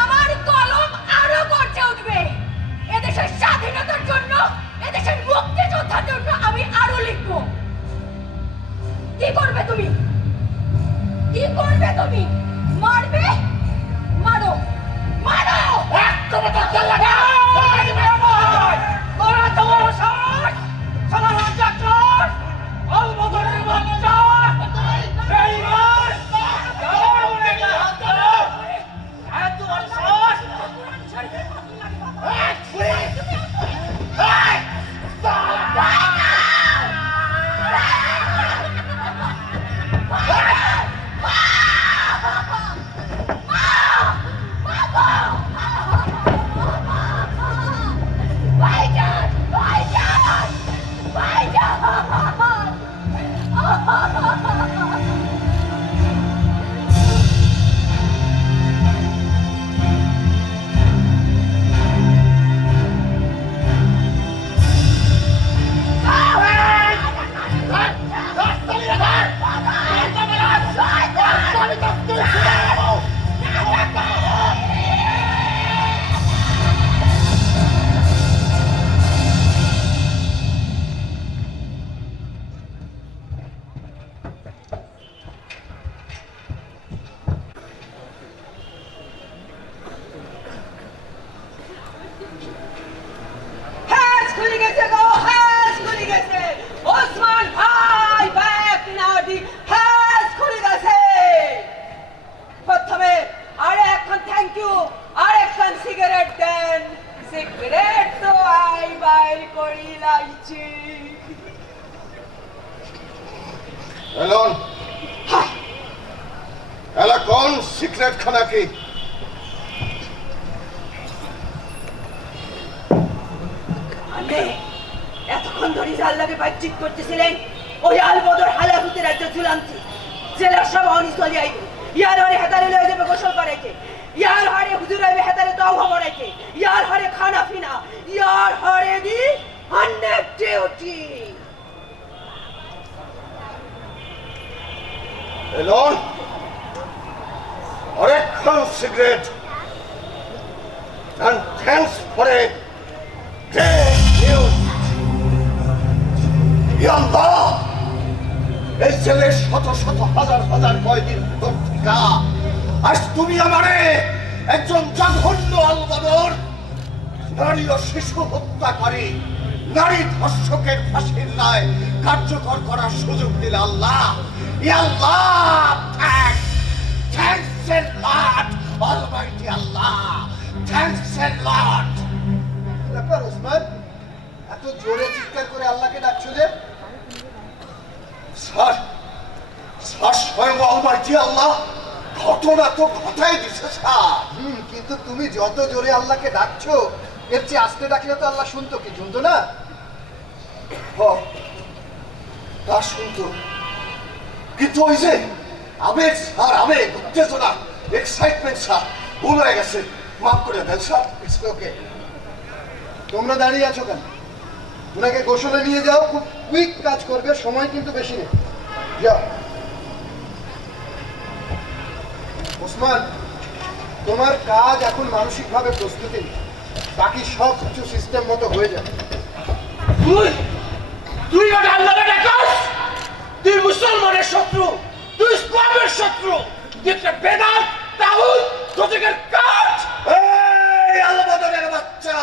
আমার কলম আরো গর্জে উঠবে এদেশের স্বাধীনতার জন্য এদেশের মুক্তিযোদ্ধার জন্য আমি আরো লিখব কি করবে তুমি কি করবে তুমি মারবে মারো মারো এক কবিতা চল লাগা তোরা তোমার সাহস সারা রাজ্জার অলমদরের বাচ্চা এই মাস এলন এলা কোন সিক্রেট খানা কি এতক্ষণ ধরে যার লাগে বাতচিত করতেছিলেন ওই আলবদর হালাকুতে রাজ্য ঝুলান্তি জেলার সব অনি চলে আইবে ইয়ার হারে হেতারে লয়ে যাবে গোসল করাইতে ইয়ার হারে হুজুর আইবে হেতারে তাওবা করাইতে ইয়ার হারে খানা ফিনা ইয়ার হারে দি হান্ড্রেড ডিউটি এলন আরেকখান cigarette and thanks for a great news. Ya Allah! এই ছেলে শত শত হাজার হাজার কয়েদির পত্রিকা আজ তুমি আমারে একজন জঘন্য আলবদর নারী ও শিশু হত্যাকারী নারী ধর্ষকের ফাঁসির রায় কার্যকর করার সুযোগ দিলে আল্লাহ ইয়া Allah thanks a lot almighty Allah thanks a lot ব্যাপার ওসমান এত জোরে চিৎকার করে আল্লাহকে ডাকছো যে স্যার স্যার স্বয়ং অলমাইটি আল্লাহ ঘটনা তো ঘটাই দিছে স্যার। কিন্তু তুমি যত জোরে আল্লাহকে ডাকছো এর চেয়ে আস্তে ডাকলে তো আল্লাহ শুনতো কি, শুনতো না? হ, তা শুনতো, কিন্তু ওই যে আবেগ স্যার, আবেগ, উত্তেজনা, এক্সাইটমেন্ট স্যার, ভুল হয়ে গেছে, মাফ করে দেন স্যার। It's okay. তোমরা দাঁড়িয়ে আছো কেন? ওনাকে গোসলে নিয়ে যাও, খুব কুইক কাজ করবে, সময় কিন্তু বেশি নেই। যাও। ওসমান, তোমার কাজ এখন মানসিকভাবে প্রস্তুতি নেই, বাকি সব কিছু সিস্টেম মতো হয়ে যাবে। তুই ওটা আল্লাহকে ডাকস? তুই মুসলমানের শত্রু, তুই ইসলামের শত্রু, তুই একটা বেদাত, তাগুত, তোদের কাজ। এই আলবদরের বাচ্চা,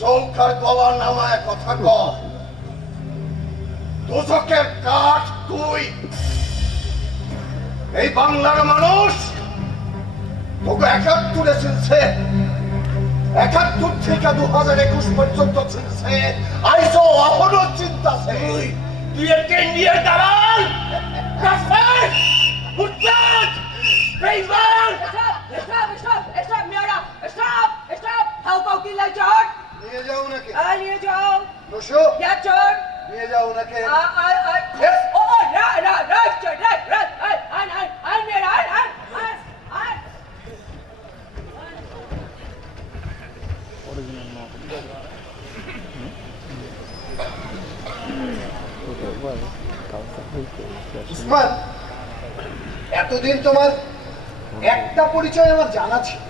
চৌকার গলা নামায় কথা ক। দোজকের কাঠ তুই। এই বাংলার মানুষ তোকে ৭১ চিনছে, ৭১ থেকে ২০২১ পর্যন্ত চিনছে, আইসো এখনো চিন্তাছে। তুই একটা ইন্ডিয়ার দালাল, কাফের, মুরতাদ, বেঈমান। Stop, Mira! Stop! হাউ কি লাগছে? নিয়ে যাও ওনাকে। নিয়ে যাও। বসো। ইয়া চল। নিয়ে যাও ওনাকে। উসমান, এতদিন তোমার একটা পরিচয় আমার জানা ছিল,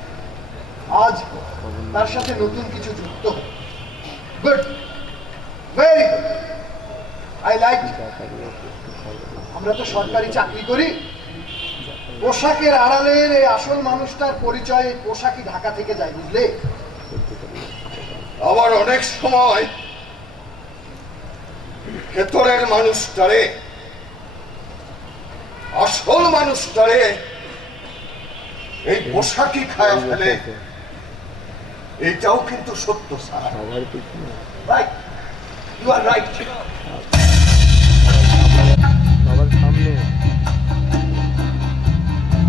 আজ তার সাথে নতুন কিছু যুক্ত। Good, very good, I like. আমরা তো সরকারি চাকরি করি, পোশাকের আড়ালের এই আসল মানুষটার পরিচয় পোশাকই ঢাকা থেকে যায়, বুঝলে? আবার অনেক সময় ভেতরের মানুষটারে, আসল মানুষটারে এই পোশাকই খায় ফেলে, এইটাও কিন্তু সত্য স্যার। সবার পিছনে রাইট, ইউ আর রাইট। সবার সামনে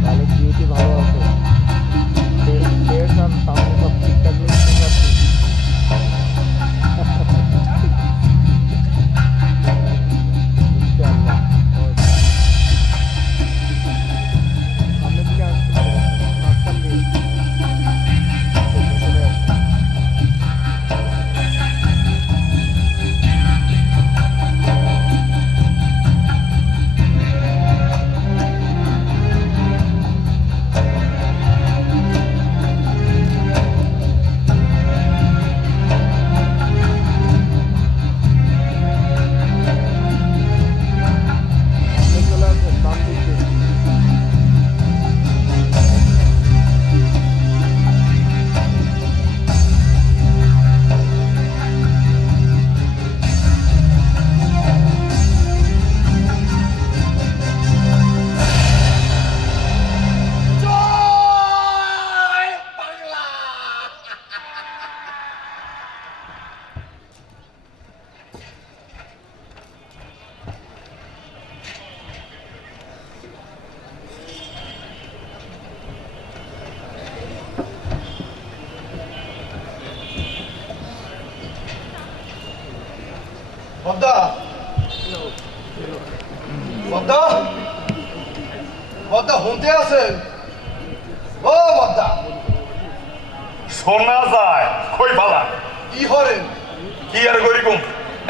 তাহলে ডিউটি ভালো আছে। সব সামনে সব ঠিকঠাক বুঝতে পারছি। ইনশাআল্লাহ। সামনে দিকে আসতে মাঝখান দিয়ে চলে আসছে। চলে আসছে বাম দিক দিয়ে। জয় বাংলা। বদ্দা, বদ্দা, বদ্দা শুনতে আছেন? ও বদ্দা, শোনা যায় কই বালা কি হরেন? কি আর করিকুম,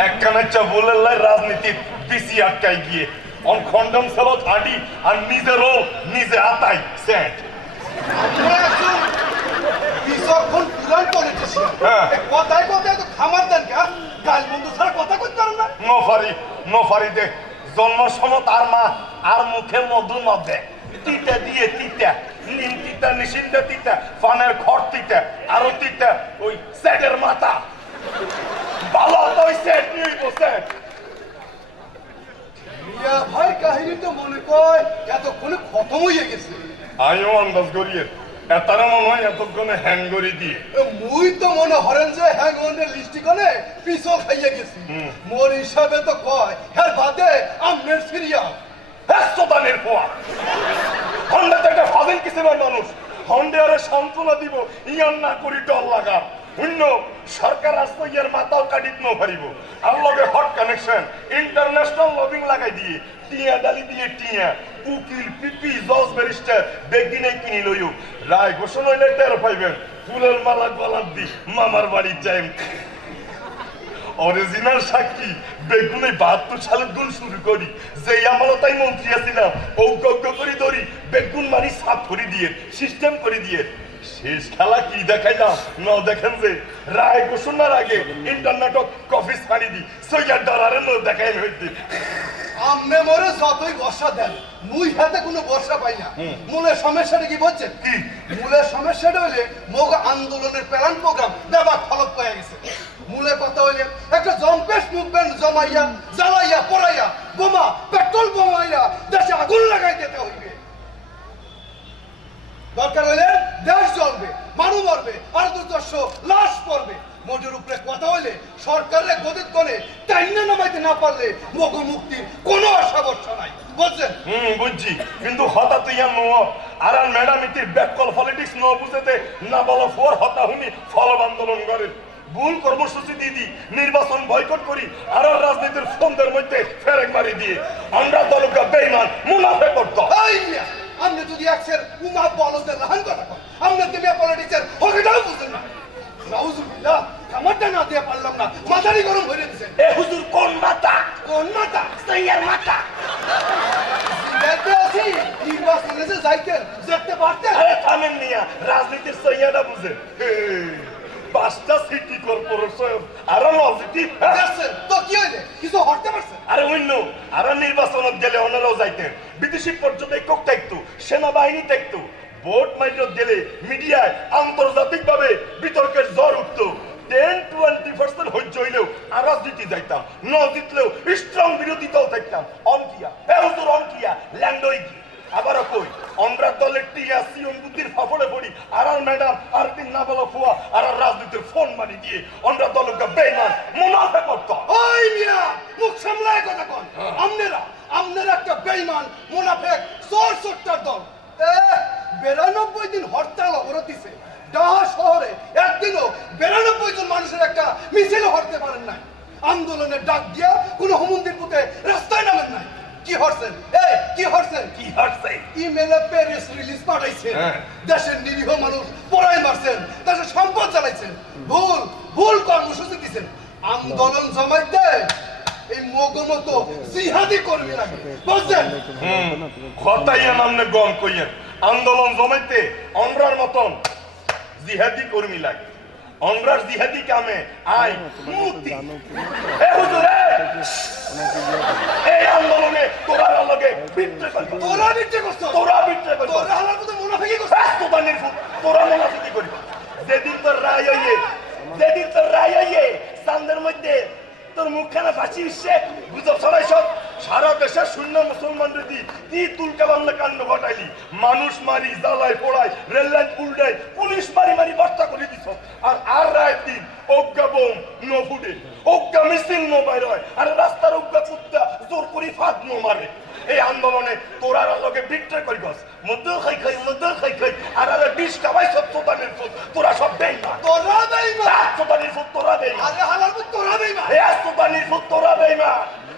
এক কানাচ্চা বলের লাই রাজনীতির পিসি আটকাই গিয়ে অন খন্ডম সেলত আডি আর নিজেরও নিজে আতাই সেট। আপনারা একজন বিচক্ষণ পুরান পলিটিশিয়ান, হ্যাঁ। কথায় কথায় তো খামার দেন কে? গাল বন্ধু ছাড়া কথা কইতে পারেন না? নফারি দে জন্ম সমত আর মা আর মুখে মধু নদে তিতা দিয়ে তিতা, নিম তিতা, নিশিন্দা তিতা, ফানের খড় তিতা, আরো তিতা ওই সেটের মাথা। ভালো তো ওই সেট নিয়ে সেট। মিয়া ভাই কাহিনী তো মনে কয় এতক্ষণে খতম হয়ে গেছে। আমিও আন্দাজ করিয়ে এতারা মনে হয় এতক্ষণে হ্যাঙ্গরি দিয়ে মুই তো মনে হরেন যে হ্যাং ওনের লিস্টি কোনে পিছল খাইয়ে গেছি মোর হিসাবে তো কয় হ্যাঁ বাদে আমনের সিরিয়াল হ্যাঁ পোয়া হন্ডা তো একটা ফাজিল কিসিমের মানুষ হন্ডে আরে সান্ত্বনা দিব ইয়ান না করি ডর লাগা শূন্য সরকার আসতো ইয়ার মাথাও কাটিত ন পারিব আর লগে হট কানেকশন ইন্টারন্যাশনাল লবিং লাগাই দিয়ে টিয়া ডালি দিয়ে টিয়া উকিল পিপি জজ ব্যারিস্টার বেগদিনে কিনি লইও রায় ঘোষণা হইলে টের পাইবেন ফুলের মালা গলার দি মামার বাড়ি যাই অরিজিনাল সাক্ষী বেগুনে 72 সালে দুল শুরু করি যে আমলতাই মন্ত্রী আছিলাম অজ্ঞ করে ধরি বেগুন মারি সাফ করে দিয়ে সিস্টেম করে দিয়ে শেষ খেলা কি দেখাইলাম ন দেখেন যে রায় ঘোষণার আগে ইন্টারনেট কফি ছাড়ি দি সৈয়ার ডলারে ন দেখাই হইতে আমনে মোরে যতই বর্ষা দেন মুই হাতে কোনো বর্ষা পাই না মূলের সমস্যাটা কি বলছেন কি মূলের সমস্যাটা হইলে মোগ আন্দোলনের প্ল্যান প্রোগ্রাম দেবা ফলক পাওয়া গেছে মূলের কথা হইলে একটা জম্পেশ মুভমেন্ট জমাইয়া জ্বালাইয়া পড়াইয়া বোমা পেট্রোল বোমাইয়া দেশে আগুন লাগাই দিতে হইবে দরকার হইলে দেশ জ্বলবে মানুষ মরবে আর 200 লাশ পড়বে মোটের উপরে কথা হইলে সরকারের গদিত কোণে টাইনা নামাইতে না পারলে মগ মুক্তির কোনো আশা ভরসা নাই বুঝছেন বুঝছি কিন্তু হঠাৎ ইয়ান নো আর ম্যাডাম ইতির ব্যাককল পলিটিক্স ন বুঝতে না বলো ফোর হতা হুনি ফলব আন্দোলন করেন ভুল কর্মসূচি দিদি নির্বাচন বয়কট করি আর রাজনীতির ফন্দের মধ্যে ফেরেক মারি দিয়ে আমরা দলকে বেঈমান মুনাফে করত এই মিয়া আপনি যদি একসের উমা বলদের লাহান কথা কন আপনি তুমি পলিটিক্সের হকেটাও বুঝেন না নাউজুবিল্লাহ কামারটা না দিয়ে পারলাম না মাথারি গরম হয়ে দিয়েছে এ হুজুর কোন মাতা কোন মাথা সৈয়ার মাতা দেখতে আছি নির্বাচনে যে যাইতেন যেতে পারতেন আরে থামেন মিয়া রাজনীতির সৈয়াটা বুঝে 5টা সিটি কর্পোরেশন আর লজিটিভ দেখছেন তো কি হইলে কিছু হরতে পারছেন আরে অন্য আর নির্বাচনত গেলে ওনারাও যাইতেন বিদেশি পর্যবেক্ষক থাকতো সেনাবাহিনী থাকতো ভোট মাইজত গেলে মিডিয়ায় আন্তর্জাতিকভাবে বিতর্কের জ্বর উঠতো 10-20% হইচ হইলেও আর রাজনীতি যাইতাম ন জিতলেও স্ট্রং বিরোধী দল থাকতাম অনকিয়া হুজুর অনকিয়া ল্যান্ডই কি আবারও কই আমরা দলের টিআসি অনুভূতির ফাফড়ে পড়ি আর ম্যাডাম আর দিন না বলা ফুয়া আর রাজনীতির ফোন মারি দিয়ে আমরা দলকে বেঈমান মুনাফে করত ওই মিয়া মুখ সামলায় কথা কোন আমনেরা একটা বেঈমান মুনাফিক চোর চোরটার দল 92 দিন হরতাল অবরোধ দিছে ঢাকা শহরে একদিনও 92 জন মানুষের একটা মিছিল হরতে পারেন নাই আন্দোলনের ডাক দিয়া কোনো হুমুন্দির পুতে রাস্তায় নামেন নাই কি হরছেন কি হরছে ইমেলে প্রেস রিলিজ পাঠাইছে দেশের নিরীহ মানুষ পড়াই মারছেন দেশের সম্পদ চালাইছেন ভুল কর্মসূচি দিচ্ছেন আন্দোলন জমাইতে এই মগমতো জিহাদি কর্মী লাগে বুঝছেন কথাইয়া নামনে গম কইয়েন আন্দোলন জমাইতে অমরার মতন জিহাদি কর্মী লাগে অমরার জিহাদি কামে আই মুক্তি এ হুজুর এই আন্দোলনে তোরা লগে বিট্রে করছ তোরা বিট্রে করছ তোরা হালার মতো মুনাফিকি করছ তোরা মুনাফিকি করি যেদিন তোর রায় হইয়ে চান্দের মধ্যে তোর মুখখানা ফাঁসি উঠছে গুজব ছড়াই সব সারা দেশের শূন্য মুসলমান রীতি কি তুলকা বাংলা কাণ্ড ঘটাইলি মানুষ মারি জ্বালাই পোড়াই রেল লাইন উল্টাই পুলিশ মারি বস্তা করে দিছ আর রায় দিন অজ্ঞা বোম নো ফুটে অজ্ঞা মিছিল নো বাইর হয় আর রাস্তার অজ্ঞা কুত্তা জোর করি ফাঁদ নো মারে এই আন্দোলনে তোরা লগে বিট্রে করি গছ মধ্য খাই আর বিষ কামাই সব তোতানের ফুট তোরা সব দেই না তোতানের ফুট তোরা দেই আরে হালার মতো তোরা বেঈমান তোতানের ফুট তোরা দেই না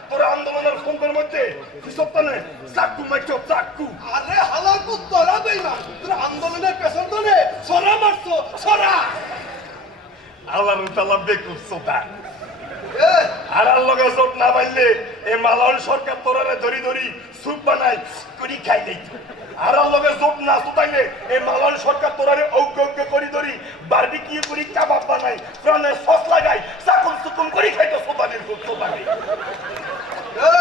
তোরা আন্দোলনের ফোনের মধ্যে কিসবতানে চাকু আরে হালার মতো তোরা বেঈমান তোরা আন্দোলনের পেছন ধরে ছড়া মারছো ছড়া আল্লাহ তাআলা বেকুব সোতা আর লগে জোট না পাইলে এই মালাউন সরকার তোরারে ধরি সুপ বানাই করি খাই দেই আর লগে জোট না সুতাইলে এই মালাউন সরকার তোরারে অজ্ঞ করি ধরি বারবিকিউ করি কাবাব বানাই প্রাণে সস লাগাই সুকুম করি খাইতো সোতাদের সোতাকে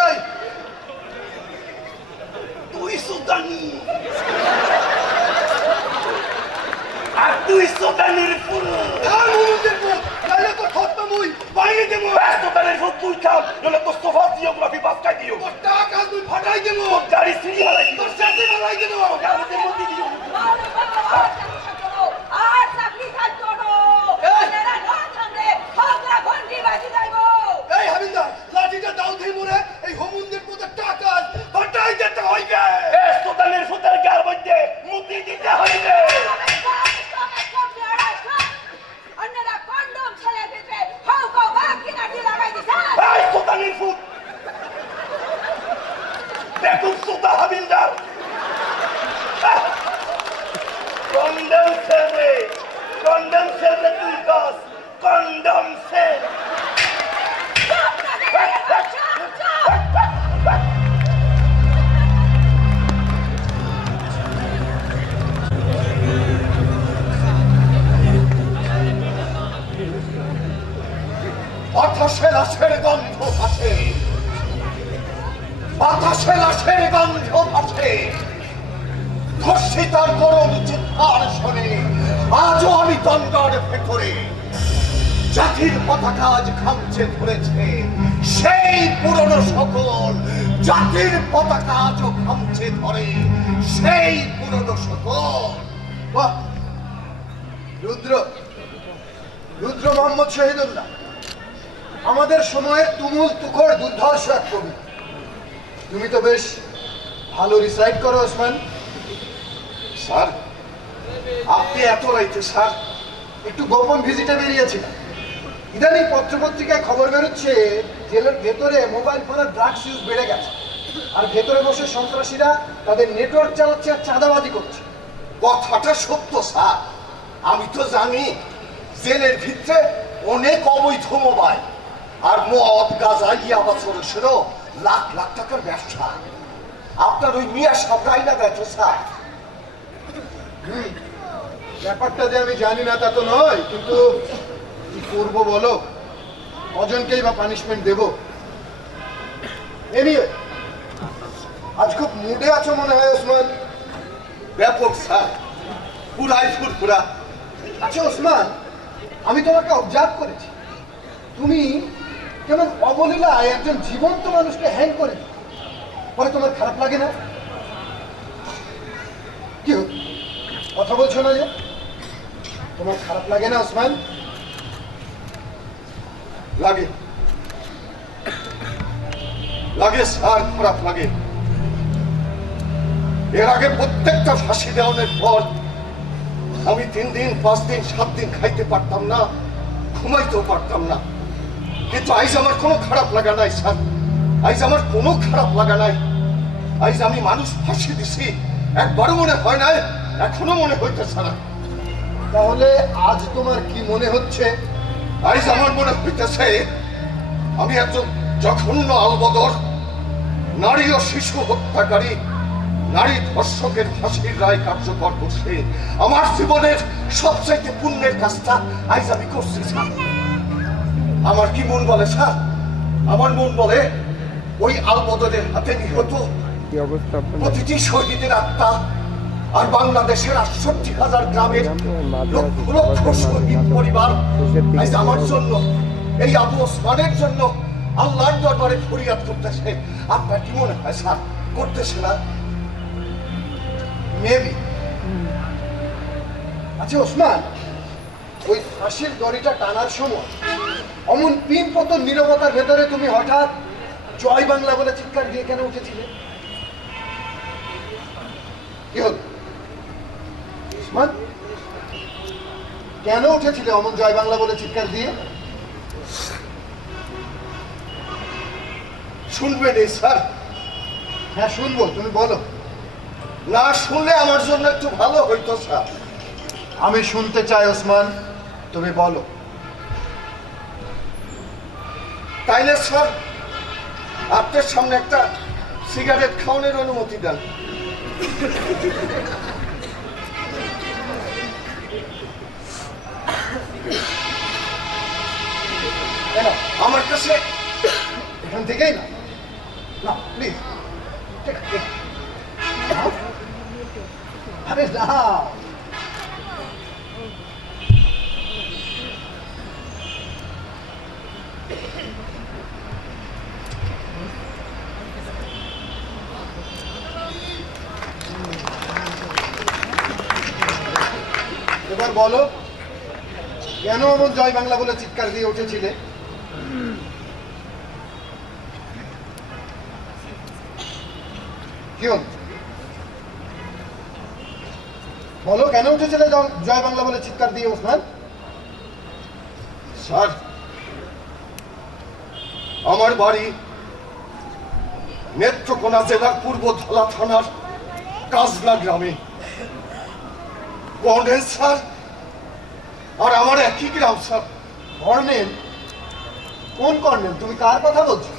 এই তুই সুদানি আর তুই সুদানির ফুল তাহলে তো খত্ম মুই বাইরে দেবো তোদের ফুল তুই খাও নলে তো সোফা জিওগ্রাফি বাসকাই দিও তোর টাকা তুই ফাটাই দেবো গাড়ি সিরি হারাই তোর সাথে হারাই দেবো গাড়িতে মধ্যে দিও গন্ধ ভাসে, বাতাসে লাশের গন্ধ ভাসে, ধর্ষিতার করুণ চিৎকার শোনে আজও আমি দঙ্গার ভেতরে। জাতির পতাকা আজ খামচে ধরেছে সেই পুরনো সকল, জাতির পতাকা আজও খামচে ধরে সেই পুরনো সকল। বাহ! রুদ্র রুদ্র মোহাম্মদ শহীদুল্লাহ আমাদের সময়ের তুমুল তুখর দুর্ধর্ষ এক কবি। তুমি তো বেশ ভালো রিসাইট করো ওসমান। স্যার, আপনি এত রাইতে স্যার? একটু গোপন ভিজিটে বেরিয়েছিলাম। ইদানিং পত্রপত্রিকায় খবর বেরোচ্ছে জেলের ভেতরে মোবাইল ফোনের ড্রাগস ইউজ বেড়ে গেছে, আর ভেতরে বসে সন্ত্রাসীরা তাদের নেটওয়ার্ক চালাচ্ছে আর চাঁদাবাজি করছে। কথাটা সত্য স্যার। আমি তো জানি জেলের ভিতরে অনেক অবৈধ মোবাইল আর মদ গাঁজা ইয়াবা সরসেরও লাখ লাখ টাকার ব্যবসা। আপনার ওই মিয়া সবরাই না দেখো স্যার। ব্যাপারটা যে আমি জানি না তা তো নয়, কিন্তু কি করবো বলো, কজনকেই বা পানিশমেন্ট দেব। এনিওয়ে, আজ খুব মুডে আছো মনে হয় ওসমান। ব্যাপক স্যার, পুরাই ফুরফুরা। আচ্ছা ওসমান, আমি তোমাকে অবজার্ভ করেছি, তুমি কেমন অবলীলায় একজন জীবন্ত মানুষকে হ্যাং করে দিও। পরে তোমার খারাপ লাগে না? কি হল, কথা বলছো না যে? তোমার খারাপ লাগে না ওসমান? লাগে লাগে স্যার, খারাপ লাগে। এর আগে প্রত্যেকটা ফাঁসি দেওয়ানোর পর আমি 3 দিন 5 দিন 7 দিন খাইতে পারতাম না, ঘুমাইতেও পারতাম না। কিন্তু আজ আমার কোনো খারাপ লাগা নাই স্যার, আজ আমার কোনো খারাপ লাগা নাই। আজ আমি মানুষ ফাঁসি দিছি, একবারও মনে হয় নাই, এখনো মনে হইতেছে না। তাহলে আজ তোমার কি মনে হচ্ছে? আজ আমার মনে হইতেছে আমি একজন জঘন্য আলবদর, নারী ও শিশু হত্যাকারী, নারী ধর্ষকের ফাঁসির রায় কার্যকর করছে। আমার জীবনের সবচাইতে পুণ্যের কাজটা আজ আমি করছি স্যার। আমার কি মন বলে স্যার? আমার মন বলে ওই আলবদরের হাতে নিহত কি অবস্থা আপনার? প্রতিটি শহীদের আত্মা আর বাংলাদেশের 68,000 গ্রামের লক্ষ লক্ষ শহীদ পরিবার আজ আমার জন্য, এই আবু ওসমানের জন্য আল্লাহর দরবারে ফরিয়াদ করতেছে। আপনার কি মনে হয় স্যার, করতেছে না? মেবি। আচ্ছা ওসমান, ওই ফাঁসির দড়িটা টানার সময় অমন পিন পতন নীরবতার ভেতরে তুমি হঠাৎ জয় বাংলা বলে চিৎকার দিয়ে কেন উঠেছিলে? কি হল ওসমান, কেন উঠেছিলে অমন জয় বাংলা বলে চিৎকার দিয়ে? শুনবেন এই স্যার? হ্যাঁ শুনবো, তুমি বলো। না শুনলে আমার জন্য একটু ভালো হইতো স্যার। আমি শুনতে চাই ওসমান, তুমি বলো। তাইলে স্যার আপনার সামনে একটা সিগারেট খাওয়ানোর অনুমতি দেন। কেন? আমার কাছে এখান থেকেই না, না প্লিজ। আরে না, এবার বলো, কেন এমন জয় বাংলা বলে চিৎকার দিয়ে উঠেছিলে? কি হল? বলো, কেন উঠেছিলে জয় বাংলা বলে চিৎকার দিয়ে ওসমান? স্যার, আমার বাড়ি নেত্রকোনা জেলার পূর্ব ধলা থানার কাজলা গ্রামে। কর্নেল স্যার আর আমার একই গ্রাম স্যার। কর্নেল? কোন কর্নেল? তুমি কার কথা বলছো?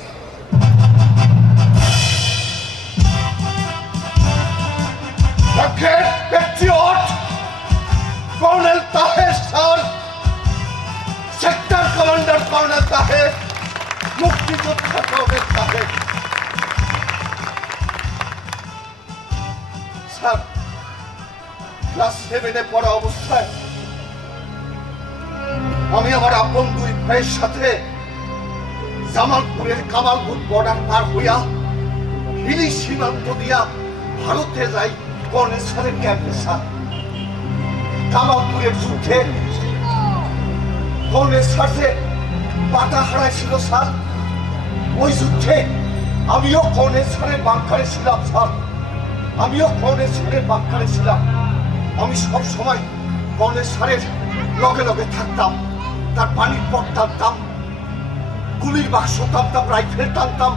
Colonel Taher sir, sector commander colonel Taher. মুক্তিযোদ্ধা কবে সাহেব। স্যার, ক্লাস 7-এ পড়া অবস্থায় আমি আমার আপন দুই ভাইয়ের সাথে জামালপুরের কামালপুর বর্ডার পার হইয়া হিলি সীমান্ত দিয়া ভারতে যাই কর্নেশ্বরের ক্যাম্পে। স্যার, কামালপুরের যুদ্ধে কর্নেশ্বর যে পাতা হারাইছিল স্যার, ওই যুদ্ধে আমিও কর্নেশ্বরের বাংকারে ছিলাম। স্যার, আমিও কর্নেশ্বরের বাংকারে ছিলাম। আমি সব সময় কর্নেশ্বরের লগে লগে থাকতাম, তার পানির পট টানতাম, গুলির বাক্স টানতাম, রাইফেল টানতাম।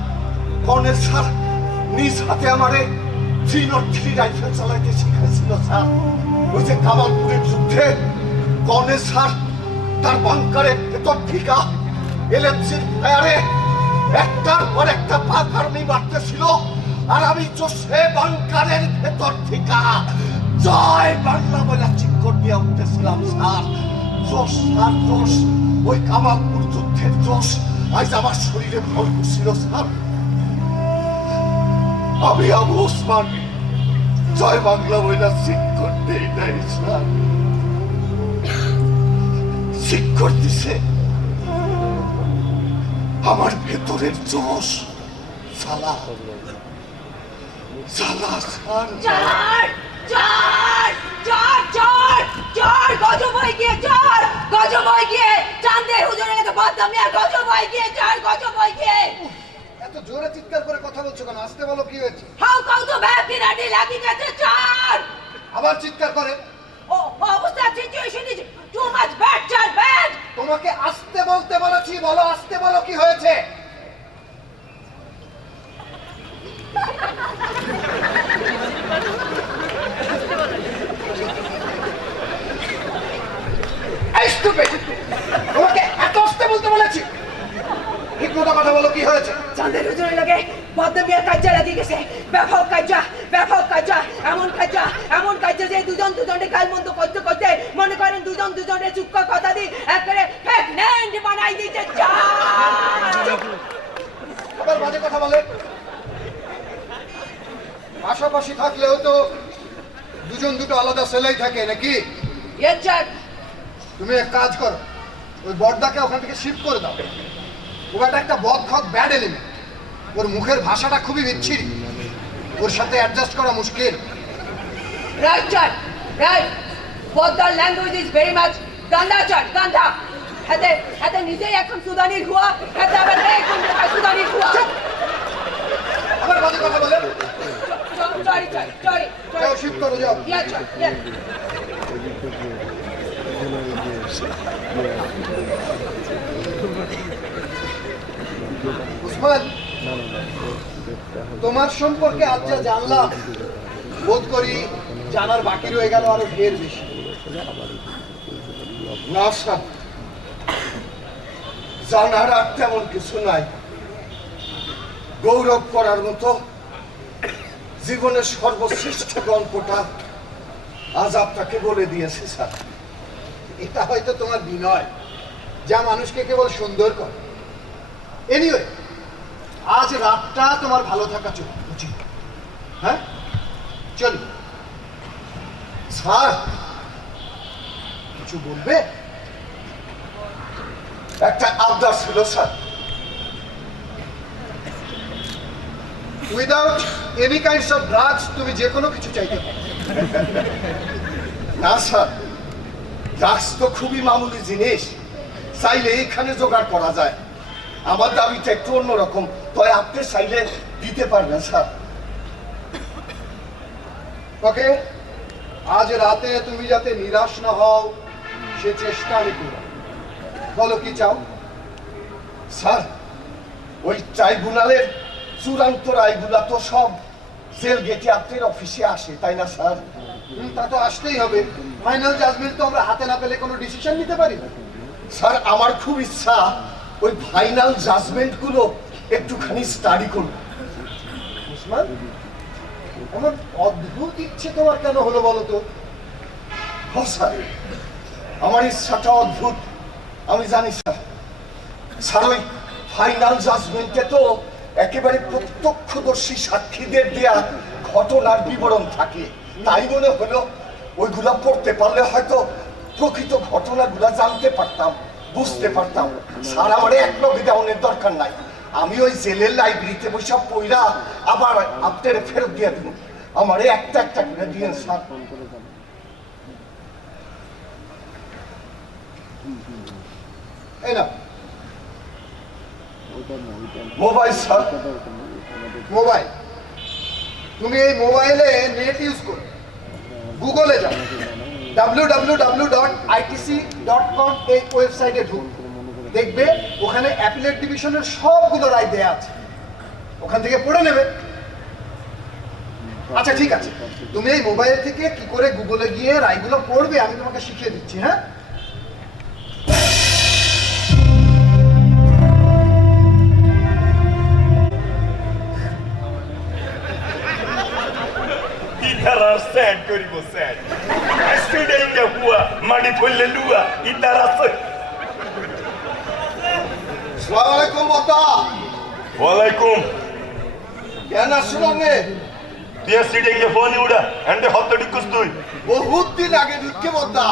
কর্নেশ্বর নিজ হাতে আমারে 303 রাইফেল চালাইতে শিখাইছিল। স্যার, ওই যে কামালপুরের যুদ্ধে কর্নেশ্বর তার বাংকারে ভেতর ঠিকা এলএমসির ফায়ারে একটার পর একটা পাক আর্মি মারতেছিল, আর আমি সে বাংকারের ভেতর ঠিকা জয় বাংলা বলে চিৎকার দিয়ে উঠতেছিলাম। স্যার, জোশ আর জোশ, ওই কামালপুর যুদ্ধের জোশ আজ আমার শরীরে ভর করছিল। স্যার, আমি আবু ওসমান জয় বাংলা বলে চিৎকার দেই নাই। স্যার, চিৎকার দিছে আমার ভেতরের জোশ। সালা সালা স্যার, চর চর চর চর চর গজব হয়ে গিয়ে, চর গজব হয়ে গিয়ে, চাঁদের হুজুরের কাছে বদনাম নিয়ে গজব হয়ে গিয়ে, চর গজব হয়ে গিয়ে। এত জোরে চিৎকার করে কথা বলছো কেন? আসতে বলো, কি হয়েছে? হাউ কাউ তো ব্যাপি রাডি লাগি গেছে, চর। আবার চিৎকার করে? ও অবস্থা, situation is too much bad, Char bad. তোমাকে আসতে বলতে বলেছি, বলো আসতে বলো, কি হয়েছে? এই stupid! তোমাকে এত আসতে বলতে বলেছি, ঠিক মতো কথা বলো, কি হয়েছে? চাঁদের হুজুরের লগে বদনামিয়ার কাজা লাগি গেছে, ব্যাপক কাজা, ব্যাপক কাজা, এমন কাজা যে দুজন দুজনে গালমন্দ করতে করতে মনে করেন দুজন দুজনে চুক্কা কথা দি একবারে প্রেগন্যান্ট বানাই দিতে চায়। আবার বাজে কথা বলে। পাশাপাশি থাকলেও তো দুজন দুটো আলাদা সেলাই থাকে নাকি? Yes sir. তুমি এক কাজ করো, ওই বর্দাকে ওখান থেকে শিফট করে দাও। ওটা একটা বদখত ব্যাড এলিমেন্ট, ওর মুখের ভাষাটা খুবই বিচ্ছিরি, ওর সাথে অ্যাডজাস্ট করা মুশকিল। Right sir, right. Both the language is very much ganda sir, ganda. হাতে নিজেই এখন সুদানির হুয়া, হাতে আবার এখন সুদানির হুয়া। আবার বাজে কথা বলে। Sorry sir, sorry. যাও শিফট করো, যাও। Yes sir, yes. উসমান, তোমার সম্পর্কে আজ যা জানলাম, বোধ করি জানার বাকি রয়ে গেল আরো ঢের বেশি। না স্যার, জানার আর তেমন কিছু নাই। গৌরব করার মতো জীবনের সর্বশ্রেষ্ঠ গল্পটা আজ আপনাকে বলে দিয়েছি স্যার। এটা হয়তো তোমার বিনয়, যা মানুষকে কেবল সুন্দর করে। এনিওয়ে, আজ রাতটা তোমার ভালো থাকা উচিত। হ্যাঁ, চলো। স্যার, কিছু বলবে? একটা আবদার ছিল sir. Without any kinds of drugs তুমি যে কোনো কিছু চাইতে পারো। না স্যার, ড্রাগস তো খুবই মামুলি জিনিস, চাইলে এখানে জোগাড় করা যায়। আমার দাবিটা একটু অন্যরকম, তাই আপনি চাইলে দিতে পারবেন স্যার। ওকে, আজ রাতে তুমি যাতে নিরাশ না হও সে চেষ্টা আমি করব। বলো কি চাও? স্যার, ওই ট্রাইব্যুনালের চূড়ান্ত রায়গুলা তো সব জেল গেটে আপনার অফিসে আসে, তাই না স্যার? তা তো আসতেই হবে। ফাইনাল জাজমেন্ট তো আমরা হাতে না পেলে কোনো ডিসিশন নিতে পারি না। স্যার, আমার খুব ইচ্ছা ওই ফাইনাল জাজমেন্ট গুলো একটুখানি স্টাডি করব। উসমান, এমন অদ্ভুত ইচ্ছে তোমার কেন হলো বলো তো? স্যার, আমার ইচ্ছাটা অদ্ভুত, আমি জানি স্যার। স্যার, ওই ফাইনাল জাজমেন্টে তো একেবারে প্রত্যক্ষদর্শী সাক্ষীদের দেয়া ঘটনার বিবরণ থাকে, তাই মনে হলো ওইগুলা পড়তে পারলে হয়তো প্রকৃত ঘটনাগুলা জানতে পারতাম, বুঝতে পারতাম। স্যার আমার এক লগে দেওয়ানোর দরকার নাই, আমি ওই জেলের লাইব্রেরিতে বসে পড়া আবার আপনার ফেরত দিয়ে দেবো। আমারে একটা একটা করে দিয়েন স্যার। এই না মোবাইল স্যার। মোবাইল, তুমি এই মোবাইলে নেট ইউজ করো, গুগলে যাও, www.itc.com এই ওয়েবসাইটে ঢুক, দেখবে ওখানে অ্যাপিলেট ডিভিশনের সবগুলো রায় দেয়া আছে, ওখান থেকে পড়ে নেবে। আচ্ছা ঠিক আছে, তুমি এই মোবাইল থেকে কি করে গুগলে গিয়ে রায়গুলো পড়বে আমি তোমাকে শিখিয়ে দিচ্ছি। হ্যাঁ, ইতারার স্যাড করিব স্যাড স্টুডেন্টে হুয়া মাটি ফেললে লুয়া ইতারা আসসালামু আলাইকুম বদ্দা। ওয়ালাইকুম কেন আসলো নে? তুই সিটে ফোন উড়া এন্ডে হত্তা ঢুকুস তুই বহুত দিন আগে ঢুকে বদ্দা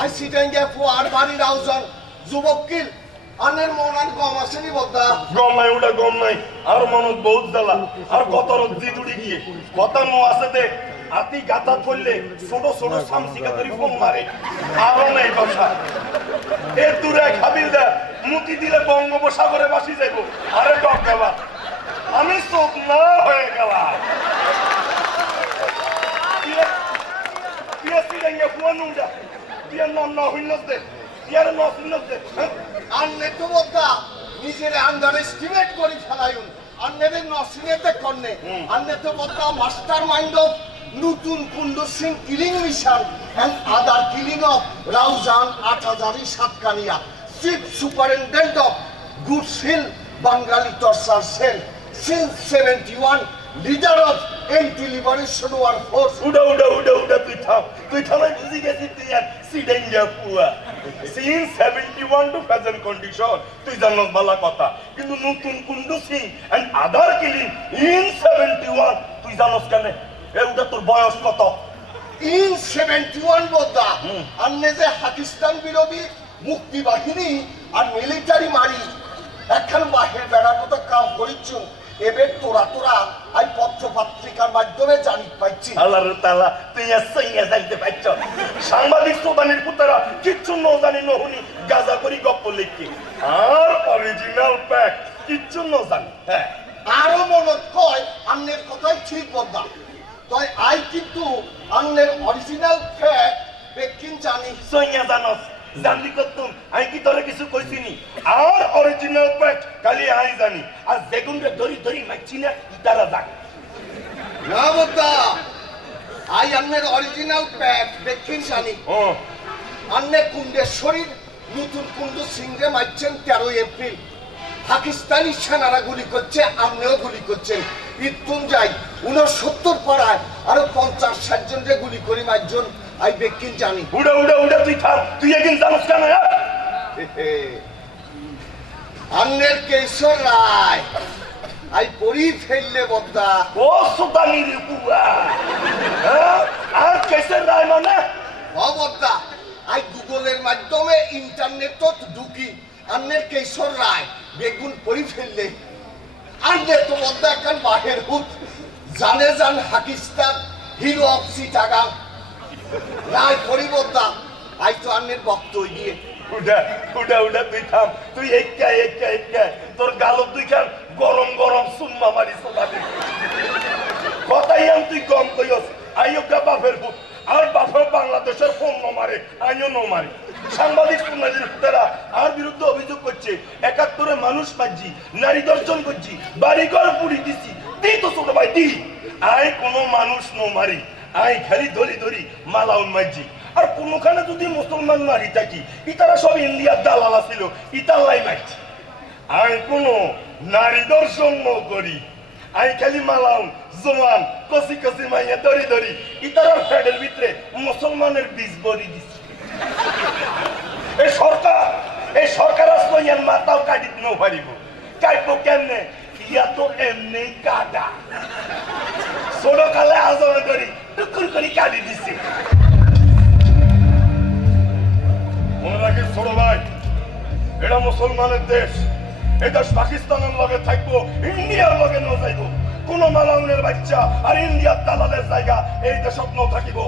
আই সিটাঙ্গে ফুয়ার বাড়ির আউজন যুবকিল আনের মনান কম আসেনি বদ্দা। গম নাই উড়া গম নাই আর মনত বহুত জ্বালা আর কত রজ্জি উড়ি গিয়ে কথা নো আছে দে আতি গাতা করলে ছোট ছোট সামসিকা করি ফোন মারে আরো নেই কথা এর দূরে খাবিল দা মুতি দিলে বঙ্গোপসাগরে বাসি যাইব আরে টক দেবা আমি চোখ না হয়ে গেলাম আন্নে তো বদ্দা নিজের আন্ডার এস্টিমেট করি ফেলাইুন, আন্নের নসিনেতে করনে। আন্নে তো বদ্দা master mind of Nutan Kundu Singh killing mission and other killing of Raozan ৮০০০ Satkania, chief superintendent of Goods Hill Bengali torture cell since 71, leader of anti liberation war force. উড়া উড়া উড়া উড়া তুই থামাই বুঝি গেছিস তুই আর সিডেঞ্জা পুয়া সিন 71 টু প্রেজেন্ট কন্ডিশন তুই জানোস ভালো কথা কিন্তু Nutan Kundu Singh and other killing in 71 তুই জানোস কেন এ উড়া তোর বয়স কত ইন 71 বদ্দা আন্নে যে পাকিস্তান বিরোধী মুক্তি বাহিনী আর মিলিটারি মারি এখন বাহির বেড়ার মতো কাম করিচ্ছুন এবার তোরা তোরা আই পত্র পত্রিকার মাধ্যমে জানি পাইছি। আল্লাহর তাআলা তুই আসইয়া যাইতে পারছ সাংবাদিক সোদানির পুত্রা কিচ্ছু ন জানি নহনি গাজা করি গপ্প লিখি আর অরিজিনাল প্যাক কিচ্ছু ন জানি হ্যাঁ আরো মনত কয় আন্নের কথাই ঠিক বদ্দা তাই আই কিন্তু আন্নের অরিজিনাল ফ্যাক্ট বেকিন জানি। সইয়া জানোস জানলি কতম আমি কি তোরে কিছু কইছিনি আর অরিজিনাল প্যাক খালি আই জানি আর যেগুনরে ধরি ধরি মাইছি না ইতারা জানি না বদ্দা আই আন্নের অরিজিনাল ফ্যাক্ট বেকিন জানি। ও আন্নে কুন্ডেশ্বরীর নতুন কুন্ডু সিংরে মারছেন 13 এপ্রিল, পাকিস্তানি সেনারা গুলি করছে, আমনেও গুলি করছেন। ইতুন যাই 69 পাড়ায় আরো 50-60 জনরে গুলি করি মারজন আই বেকিন জানি। উড়া উড়া উড়া তুই থাম তুই একদিন জানোস কেন আন্নের কেশর রায় আই পড়ি ফেললে বদ্দা। ও সুদানির বুয়া আর কেসের রায় মানে বদ্দা আই গুগলের মাধ্যমে ইন্টারনেটত ঢুকি আন্নের কেশর রায় বেগুন পড়ি ফেললে আন্নের তো বদ্দা এখন বাহের হুত জানে জান পাকিস্তান হিরো অফ চিটাগাং রায় পড়ি বদ্দা আই তো আন্নের বক্তব্য দিয়ে উড়া উড়া উড়া তুই থাম তুই একা একা একা তোর গালত দুই খান গরম গরম সুম্মা মারি সোদানি কথাই আম তুই কম কইস আইয়কা বাপের পুত আর বাপের বাংলাদেশের ফোন নমারে আইও নমারে সাংবাদিক সুনাজির পুতেরা আর বিরুদ্ধে অভিযোগ করছে 71-এ মানুষ মারছি নারী দর্শন করছি বাড়িঘর পুড়ি দিছি দি তো ছোট ভাই দি আই কোনো মানুষ নমারি আই খালি ধরি ধরি মালাউন মারছি আর কোনখানে যদি মুসলমান মারি থাকি ইতারা সব ইন্ডিয়ার দালালা ছিল ইতাল্লাই মারছি আই কোনো নারী দর্শন করি আই খালি মালাউন জোয়ান কসি কসি মাইয়া ধরি ধরি ইতারার ফ্যাডের ভিতরে মুসলমানের বীজ বড়ি দিছি এই সরকার আসলো ইয়ার মাথাও কাটি দিতেও পারিব কাটবো কেমনে? ইয়া তো এমনি কাটা। ছোট কালে আজর করি টুকুর করি কাটি দিছি। মনে রাখিস ছোট ভাই, এটা মুসলমানের দেশ। এই দেশ পাকিস্তানের লগে থাকবো, ইন্ডিয়ার লগে ন যাইব। কোন মালাউনের বাচ্চা আর ইন্ডিয়ার দালালের জায়গা এই দেশত ন থাকিব।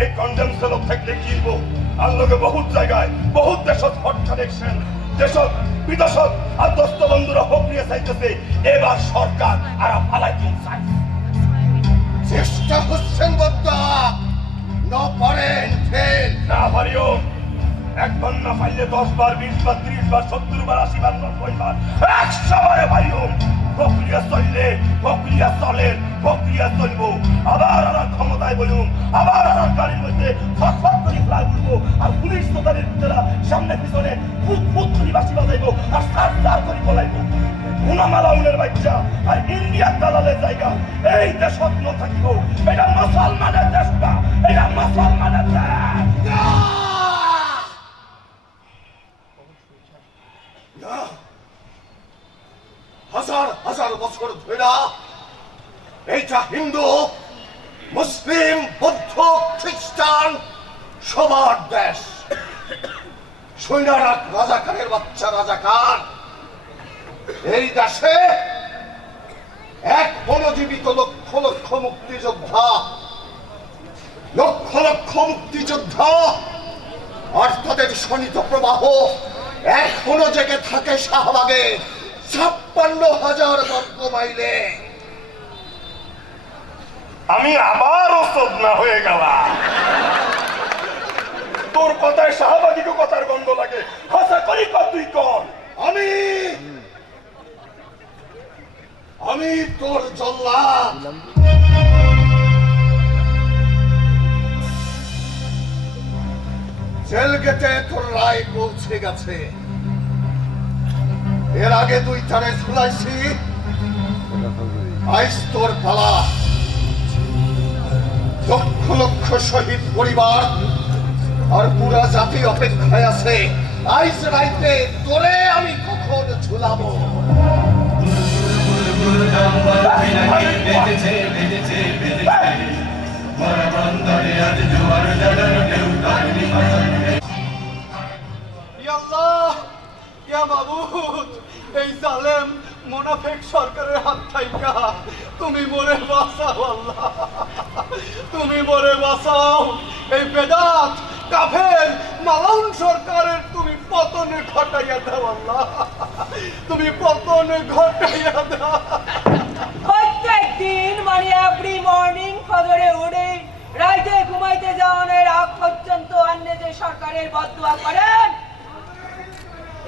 এই কন্ডেম সেলক থাকলে কিনবো আর লগে বহুত জায়গায় বহুত দেশত হত্যা দেখছেন। দেশত বিদেশত আর দোস্ত বন্ধুরা হকরিয়ে চাইতেছে এবার সরকার আর ফালাইতে চাই। চেষ্টা হচ্ছেন বদ্দা ন পারেন ফেল না পারিও, একবার না পাইলে 10 বার 20 বার 30 বার 70 বার 80 বার 90 বার 100 বারে পারিও। প্রক্রিয়া চললে প্রক্রিয়া চলে, প্রক্রিয়া চলব। আবার আর ক্ষমতায় বলুন, আবার আর গাড়ির মধ্যে ফটফট করে ফ্লাই উঠবো আর পুলিশ তোদের ভিতরা সামনে পিছনে ফুট ফুট করে বাসি বাজাইবো আর সার সার করে বলাইবো। গুনামালাউনের বাচ্চা আর ইন্ডিয়ার দালালের জায়গা এই দেশ স্বপ্ন থাকিব। এটা মুসলমানের দেশ না, এটা মুসলমানের দেশ। হাজার হাজার বছর ধরে এইটা হিন্দু মুসলিম বৌদ্ধ খ্রিস্টান সবার দেশ। সৈন্যরা রাজাকারের বাচ্চা রাজাকার। এই দেশে এখনো জীবিত লক্ষ লক্ষ মুক্তিযোদ্ধা, লক্ষ লক্ষ মুক্তিযোদ্ধা আর তাদের শোণিত প্রবাহ এখনো জেগে থাকে শাহবাগে 56,000 বর্গ মাইলে। আমি আবারও সদনা হয়ে গেলাম। তোর কথায় শাহবাগীকে কথার গন্ধ লাগে। হাসা করি কর তুই কর। আমি তোর জল্লাদ। জেল গেটে তোর রায় পৌঁছে গেছে। এর আগে 2 তারে ঝুলাইছি, আইস তোর পালা। লক্ষ লক্ষ শহীদ পরিবার আর পুরা জাতি অপেক্ষায় আছে। আইস রাইতে তোরে আমি কখন ঝুলাবো। এই জালেম মুনাফিক সরকারের হাত থাইকা তুমি মরে বাঁচাও আল্লাহ, তুমি মরে বাঁচাও। এই বেদাত কাফের মালাউন সরকারের তুমি পতনে ঘটাইয়া দাও আল্লাহ, তুমি পতনে ঘটাইয়া দাও। প্রত্যেকদিন মানে এভরি মর্নিং ফজরে উঠে রাইতে ঘুমাইতে যাওয়ার আগ পর্যন্ত অন্য যে সরকারের বদদুয়া করেন,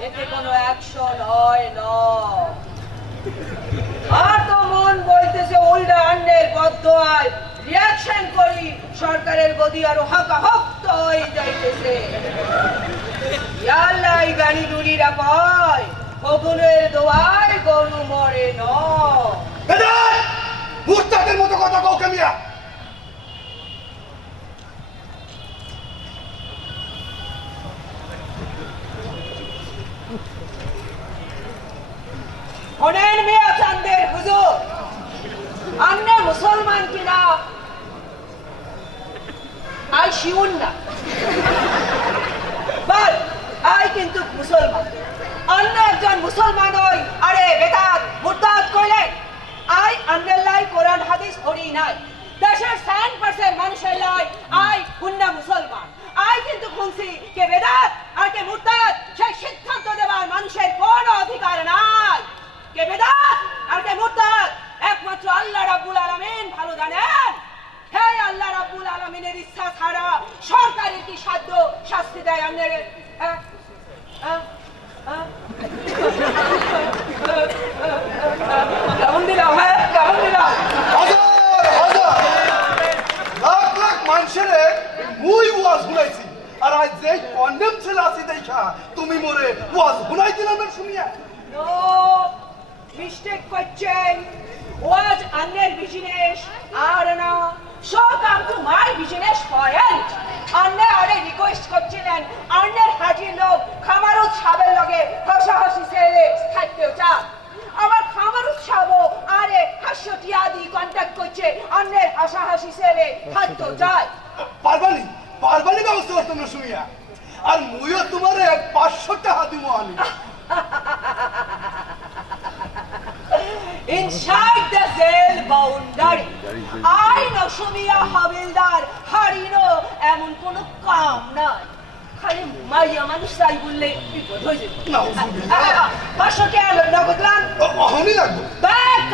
এতে কোনো অ্যাকশন হয় না। আর তো মন বলতেছে উল্টা অন্যের বদদুয়ায় রিয়াকশন করি, সরকারের গদি আরো হাকাহক্ত হয়ে যাইতেছে। আল্লাহ এই গানি দুরিরা পায়, ফগুনের দোয়ায় গরু মরে না। মুস্তাদের মতো কথা কাউকে মিয়া। শোনেন মিয়া চান্দের হুজুর, अन्य मुसलमान की ना आई शिउन ना बट आई किंतु मुसलमान अन्य एकजन मुसलमान होई अरे बेदात मुर्ताद কইলে आई अन्य লাই কোরআন হাদিস পড়ি নাই দেশের 100% মানুষের লাই आई হুন্না মুসলমান आई কিন্তু শুনছি কে বেদাত আর কে মুরতাদ সেই সিদ্ধান্ত দেবার মানুষের কোনো অধিকার নাই কে বেদাত আর কে মুরতাদ একমাত্র আল্লাহ রাব্বুল আলামিন ভালো জানেন। হে আল্লাহ রাব্বুল আলামিনের ইচ্ছা ছাড়া সরকারের কি সাধ্য শাস্তি দেয় আপনাদের? কেমন দিলাম? হ্যাঁ কেমন দিলাম? লাখ লাখ মানুষের মুই ওয়াজ শুনাইছি আর আজ যে কন্ডেম ছেলে আছি দেখা তুমি মোরে ওয়াজ শুনাই দিলাম না শুনিয়া। নো মিস্টেক করছেন। ওয়াজ আন্নের বিজনেস আর না so come to my business point. আন্নে আরে রিকোয়েস্ট করছিলেন আন্নের হাজির লোক খামারও ছাবের লগে হাসাহাসি ছেলে থাকতে চান সাহসী ছেলে খাদ্য যায় পারবানি পারবানি ব্যবস্থা করতো না শুনিয়া আর মুইও তোমার 500 টাকা দিব আনি Inside the jail boundary, I know Shumia Havildar, Harino, এমন কোনো কাম নাই খালি মাইয়া মানুষ চাই বললে বিপদ হয়ে যাবে নাউজুবিল্লাহ। 500 টাকা নগদ লান অহনি লাগবো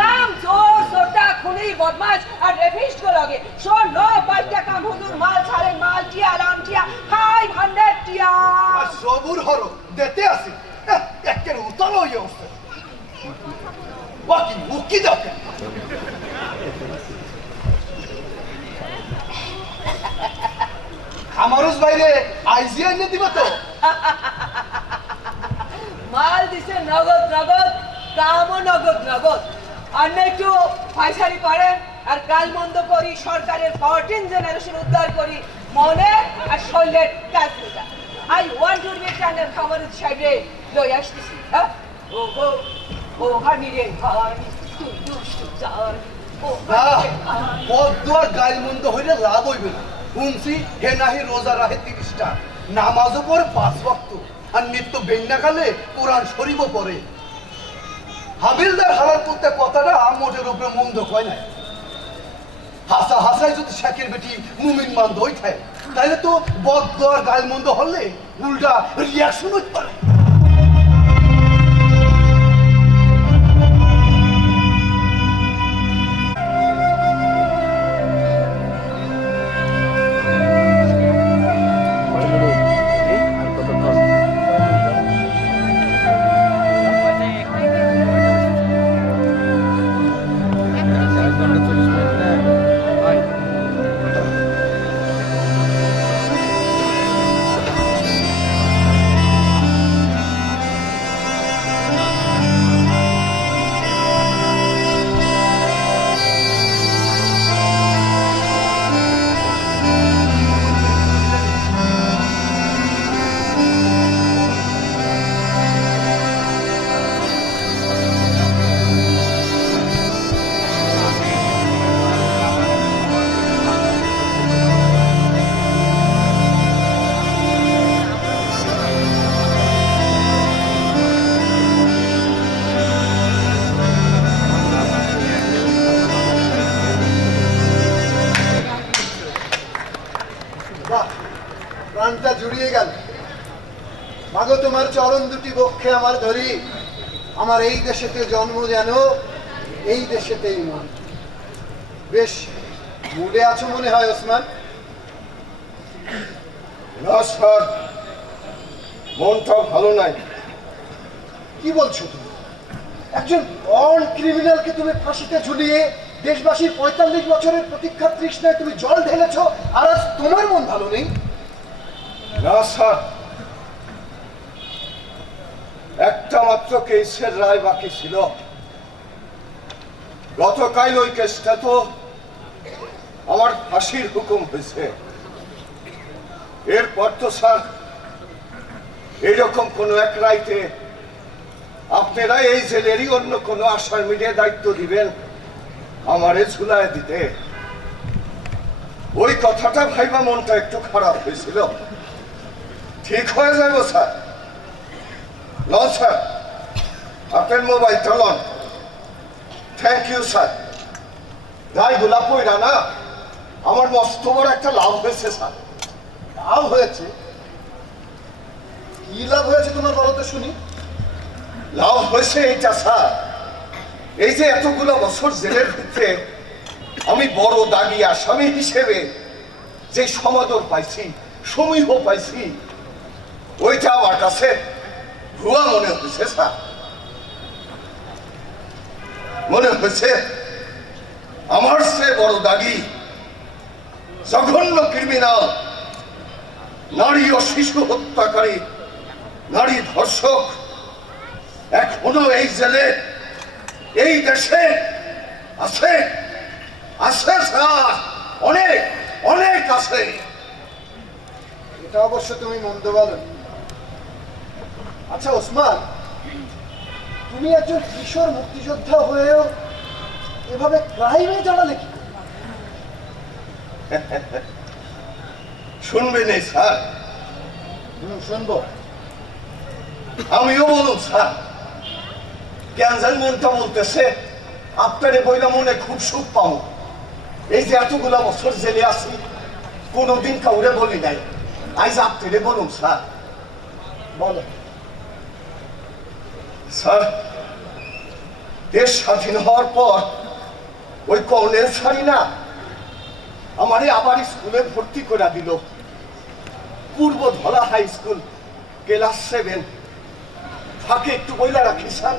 কাম চোর চোরটা খুনি বদমাশ আর রেপিস্ট গো লাগে শোন নো বাইটা কাম হুজুর মাল ছাড়ে মাল টিয়া রাম টিয়া 500 টিয়া আর সবুর হরো দিতে আসি একের উতল হয়ে উঠছে বাকি মুকি দেখে খামারুস বাইরে আইজি এনে দিবা তো মাল দিছে নগদ নগদ কামও নগদ নগদ আর না একটু পয়সারি করেন আর কাল মন্দ করি সরকারের 14 জেনারেশন উদ্ধার করি মনে আর শরীরের কাজ মেটা আই ওয়ান্ট টু বি টানের খামারের সাইডে লই আসতেছি হ্যাঁ ও হানি রে হানি তুই দুষ্ট জান ও পদ্মার গাইল মন্দ হইলে লাভ হইবে না শুনছি হে নাহি রোজা রাহে 30টা নামাজও পড়ে 5 ওয়াক্ত আর নিত্য বেন্যাকালে কোরআন শরীফও পড়ে হাবিলদার হালাল করতে কথাটা মোটের উপরে মন্দ কয় নাই হাসা হাসাই যদি শেখের বেটি মুমিন মান্দ হই থাকে তাহলে তো বদ্দার গাইল মন্দ হলে উল্টা রিয়াকশন হইতে পারে প্রাণটা জুড়িয়ে গেল মাগো তোমার চরণ দুটি বক্ষে আমার ধরি আমার এই দেশেতে জন্ম যেন এই দেশেতেই মন বেশ মুডে আছো মনে হয় ওসমান না স্যার মনটা ভালো নাই কি বলছো তুমি একজন অন ক্রিমিনালকে তুমি ফাঁসিতে ঝুলিয়ে দেশবাসীর 45 বছরের প্রতীক্ষা তৃষ্ণায় তুমি জল ঢেলেছো আর আজ তোমার মন ভালো নেই না স্যার একটা মাত্র কেসের রায় বাকি ছিল গতকাল ওই কেসটা তো আমার ফাঁসির হুকুম হয়েছে এরপর তো স্যার এইরকম কোন এক রাইতে আপনারা এই জেলেরই অন্য কোনো আসামিদের দায়িত্ব দিবেন আমারে ঝুলায় দিতে ওই কথাটা ভাইবা মনটা একটু খারাপ হয়েছিল ঠিক হয়ে যাবে স্যার লন স্যার আপনার মোবাইলটা লন থ্যাংক ইউ স্যার গায়ে গোলাপ পইরা না আমার মস্ত বড় একটা লাভ হয়েছে স্যার লাভ হয়েছে কি লাভ হয়েছে তোমার বলো তো শুনি লাভ হয়েছে এইটা স্যার এই যে এতগুলো বছর জেলের ভিতরে আমি বড় দাগি আসামি হিসেবে যে সমাদর পাইছি সমীহ পাইছি ওইটা আমার কাছে ভুয়া মনে হয়েছে স্যার মনে হয়েছে আমার সে বড় দাগি জঘন্য ক্রিমিনাল নারী ও শিশু হত্যাকারী নারী ধর্ষক এখনো এই জেলে এই দেশে আছে আছে স্যার অনেক অনেক আছে এটা অবশ্য তুমি মন্দ বলো আচ্ছা ওসমান তুমি একজন কিশোর মুক্তিযোদ্ধা হয়েও এভাবে ক্রাইমে জড়ালে কি করে? শুনবেন এই স্যার? শুনবো। আমিও বলুন স্যার, কেন জানি মনটা বলতেছে আপনারে বইলা মনে খুব সুখ পাবো। এই যে এতগুলা বছর জেলে আছি, কোনোদিন কাউরে বলি নাই, আজ আপনারে বলুন স্যার। বলো। স্যার, দেশ স্বাধীন হওয়ার পর ওই কর্নেল স্যারই না আমারে আবার স্কুলে ভর্তি করে দিল, পূর্ব ধলা হাই স্কুল, ক্লাস 7। ফাঁকে একটু বইলা রাখি স্যার,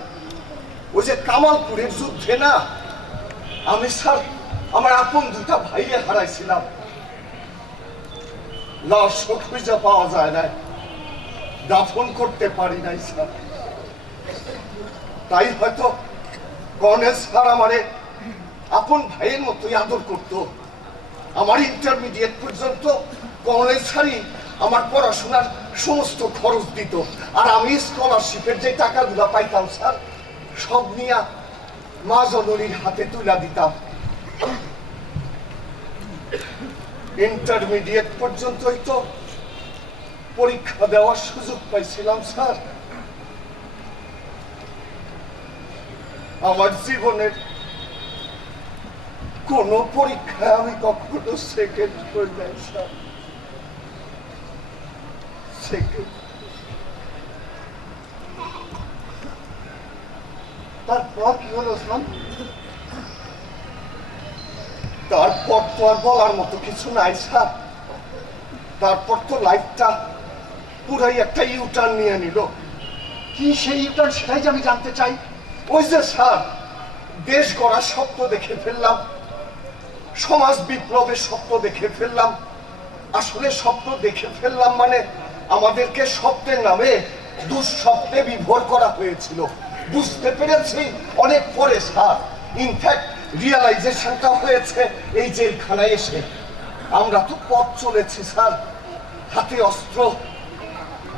ওই যে কামালপুরের যুদ্ধে না আমি স্যার আমার আপন দুটা ভাইয়ে হারাইছিলাম, লাশ খুঁজে পাওয়া যায় না, দাফন করতে পারি নাই স্যার। তাই হয়তো কর্নেল স্যার আমারে আপন ভাইয়ের মতোই আদর করত। আমার ইন্টারমিডিয়েট পর্যন্ত কর্নেল স্যারই আমার পড়াশোনার সমস্ত খরচ দিত, আর আমি স্কলারশিপের যে টাকাগুলো পাইতাম স্যার সব নিয়ে মা জননীর হাতে তুলে দিতাম। ইন্টারমিডিয়েট পর্যন্তই তো পরীক্ষা দেওয়ার সুযোগ পাইছিলাম স্যার। আমার জীবনের কোন পরীক্ষায় আমি কখনো সেকেন্ড হই নাই স্যার, সেকেন্ড। তারপর কি হলো ওসমান? তারপর তো আর বলার মতো কিছু নাই স্যার। তারপর তো লাইফটা পুরাই একটা ইউটার্ন নিয়ে নিল। কি সেই ইউটার্ন, সেটাই যে আমি জানতে চাই। ওই যে স্যার, দেশ গড়ার স্বপ্ন দেখে ফেললাম, সমাজ বিপ্লবের স্বপ্ন দেখে ফেললাম। আসলে স্বপ্ন দেখে ফেললাম মানে আমাদেরকে স্বপ্নের নামে দুঃস্বপ্নে বিভোর করা হয়েছিল, বুঝতে পেরেছি অনেক পরে স্যার। ইনফ্যাক্ট রিয়েলাইজেশনটা হয়েছে এই জেলখানায় এসে। আমরা তো পথ চলেছি স্যার, হাতে অস্ত্র,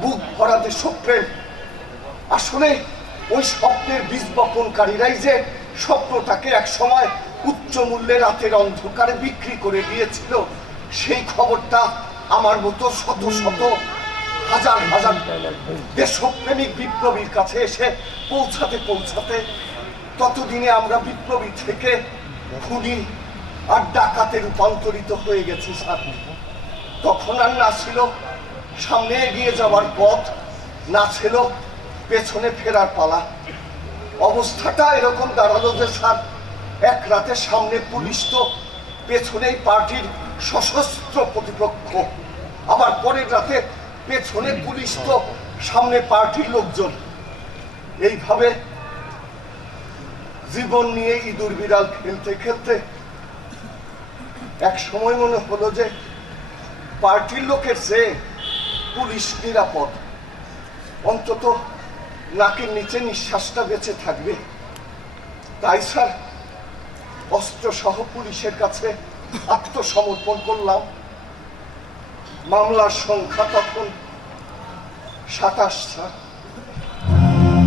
বুক ভরা দেশপ্রেম। আসলে ওই স্বপ্নের বীজ বপনকারীরাই যে স্বপ্নটাকে এক সময় উচ্চ মূল্যে রাতের অন্ধকারে বিক্রি করে দিয়েছিল, সেই খবরটা আমার মতো শত শত হাজার হাজার দেশপ্রেমিক বিপ্লবীর কাছে এসে পৌঁছাতে পৌঁছাতে ততদিনে আমরা বিপ্লবী থেকে খুনি আর ডাকাতে রূপান্তরিত হয়ে গেছি স্যার। তখন আর না ছিল সামনে এগিয়ে যাওয়ার পথ, না ছিল পেছনে ফেরার পালা। অবস্থাটা এরকম দাঁড়ালো যে স্যার, এক রাতে সামনে পুলিশ তো পেছনেই পার্টির সশস্ত্র প্রতিপক্ষ, আবার পরের রাতে পেছনে পুলিশ তো সামনে পার্টির লোকজন। এইভাবে জীবন নিয়ে ইঁদুর বিড়াল খেলতে খেলতে এক সময় মনে হলো যে পার্টির লোকের চেয়ে পুলিশ নিরাপদ, অন্তত নাকের নিচে নিঃশ্বাসটা বেঁচে থাকবে। তাই স্যার অস্ত্র সহ পুলিশের কাছে আত্মসমর্পণ করলাম। মামলার সংখ্যা তখন 27 স্যার,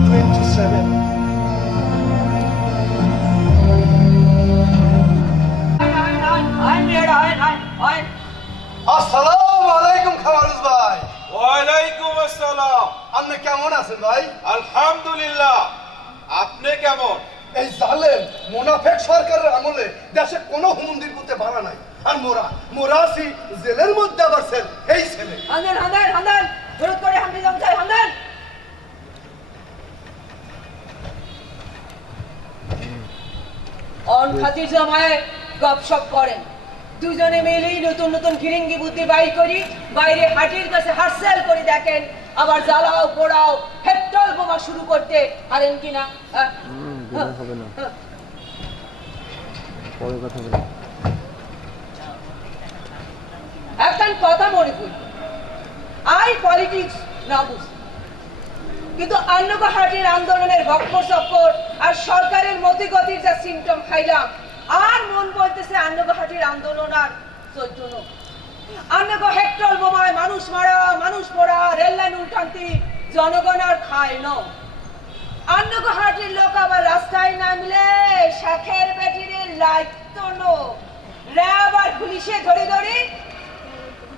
27। আসসালামু আলাইকুম খামারুজ ভাই। ওয়ালাইকুম আসসালাম। আপনি কেমন আছেন ভাই? আলহামদুলিল্লাহ, আপনি কেমন? এই জালেম মুনাফেক সরকারের আমলে দেশে কোনো হুমন্দির করতে পারা নাই, আর মোরা আছি জেলের মধ্যে আবার সেল, এই ছেলে। হান্দান হান্দান হান্দান জোর করে হামদি জমছাই হান্দান। অন খাতির জমায়ে গপসপ করেন, দুজনে মিলেই নতুন নতুন ফিরিঙ্গি বুদ্ধি বাইর করি, বাইরে হাটির কাছে হারসেল করে দেখেন, আবার জ্বালাও পোড়াও হেট্টল বোমা শুরু করতে পারেন কিনা। হবে না, পরে কথা বলি। একখান কথা মনে করি, আই পলিটিক্স না বুঝি, কিন্তু আন্নগহাটির আন্দোলনের ভক্কর চক্কর আর সরকারের মতিগতির যা সিমটম খাইলাম, আর মন বলতেছে আন্নগহাটির আন্দোলন আর চৈতন্য। আন্নগ হেক্টর বোমায় মানুষ মারা, মানুষ পড়া, রেল লাইন উল্টান্তি, জনগণ আর খায় ন। আন্নগহাটির লোক আবার রাস্তায় নামলে শাখের বেটিরে লাইতো নো, র্যাব আর পুলিশ ইসে ধরে ধরে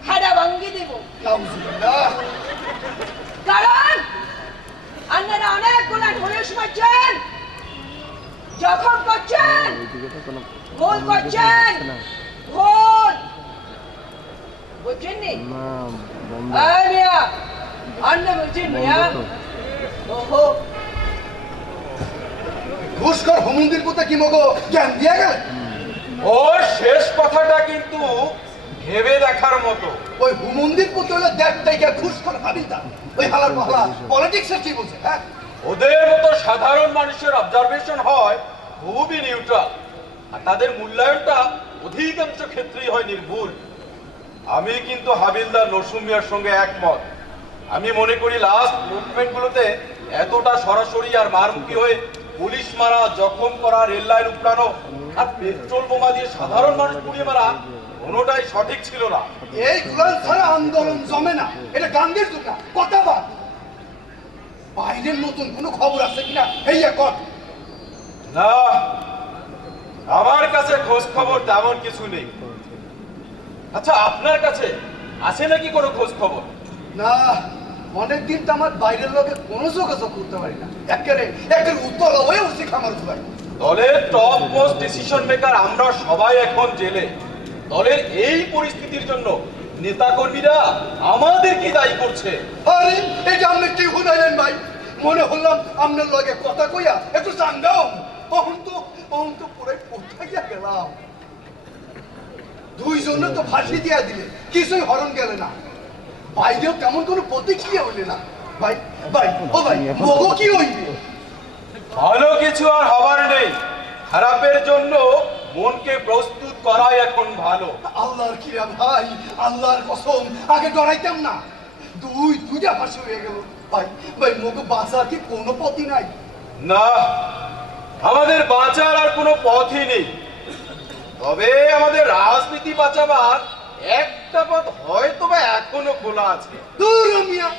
হাডা ভাঙ্গি দিব। নাউজুবিল্লাহ। কারণ আপনারা অনেকগুলা ঢোলস মারছেন, জখম করছেন, ভুল করছেন, ভুল বুঝছেন নি? এই মিয়া, আন্না বুঝছেন মিয়া? ওহো, ঘুষখোর হুমুন্দির পুতে কি মগো জ্ঞান দিয়ে গেল? ওর শেষ কথাটা কিন্তু ভেবে দেখার মতো। ওই হুমুন্দির পুতে হলো দেখ থেকে ঘুষখোর হাবিলদার। ওই হালার মহলা পলিটিক্সের কি বুঝে? হ্যাঁ, ওদের মতো সাধারণ মানুষের অবজারভেশন হয় খুবই নিউট্রাল, আর তাদের মূল্যায়নটা অধিকাংশ ক্ষেত্রেই হয় নির্ভুল। আমি কিন্তু হাবিলদার নরসুম মিয়ার সঙ্গে একমত। আমি মনে করি লাস্ট মুভমেন্টগুলোতে এতটা সরাসরি আর মারমুখী হয়ে পুলিশ মারা, জখম করা, রেল লাইন উপড়ানো আর পেট্রোল বোমা দিয়ে সাধারণ মানুষ পুড়িয়ে মারা কোনোটাই সঠিক ছিল না। এই গুলান ছাড়া আন্দোলন জমে না, এটা গান্ধীর যুগ না। কথা বাদ, বাইরের নতুন কোনো খবর আছে কিনা এই কর। না, আমার কাছে খোঁজ খবর তেমন কিছু নেই। আচ্ছা, আপনার কাছে আছে নাকি কোনো খোঁজ খবর? না, অনেকদিন তো আমার বাইরের লোকে কোনো যোগাযোগ করতে পারি না। একেবারে উত্তর হয়ে উঠছি খামার ভাই। দলের টপ মোস্ট ডিসিশন মেকার আমরা সবাই এখন জেলে। দলের এই পরিস্থিতির জন্য নেতাকর্মীরা আমাদের কি দায়ী করছে? আরে এটা আপনি কি হুনাইলেন ভাই? মনে হলাম আপনার লগে কথা কইয়া একটু চাঙ্গাও। অহন তো পুরাই কোথায় গেলাম। দুইজনে তো ফাঁসি দিয়া দিলে, কিছুই হরণ গেলে না। বাইরেও তেমন কোনো প্রতিক্রিয়া হইলে না। ভাই ভাই ও ভাই, মগো কি হইবে? ভালো কিছু আর হবার নেই। খারাপের জন্য মনকে প্রস্তুত করাই এখন ভালো। আল্লাহর কিরা ভাই, আল্লাহর কসম, আগে ডরাইতাম না। দুইটা ফাঁসি হয়ে গেল। ভাই ভাই, মগো বাঁচার কি কোনো পথই নাই? না, আমাদের বাঁচার আর কোনো পথই নেই। তবে আমাদের রাজনীতি বাঁচাবার একটা পথ হয়তো বা এখনো খোলা আছে। দূর মিয়া,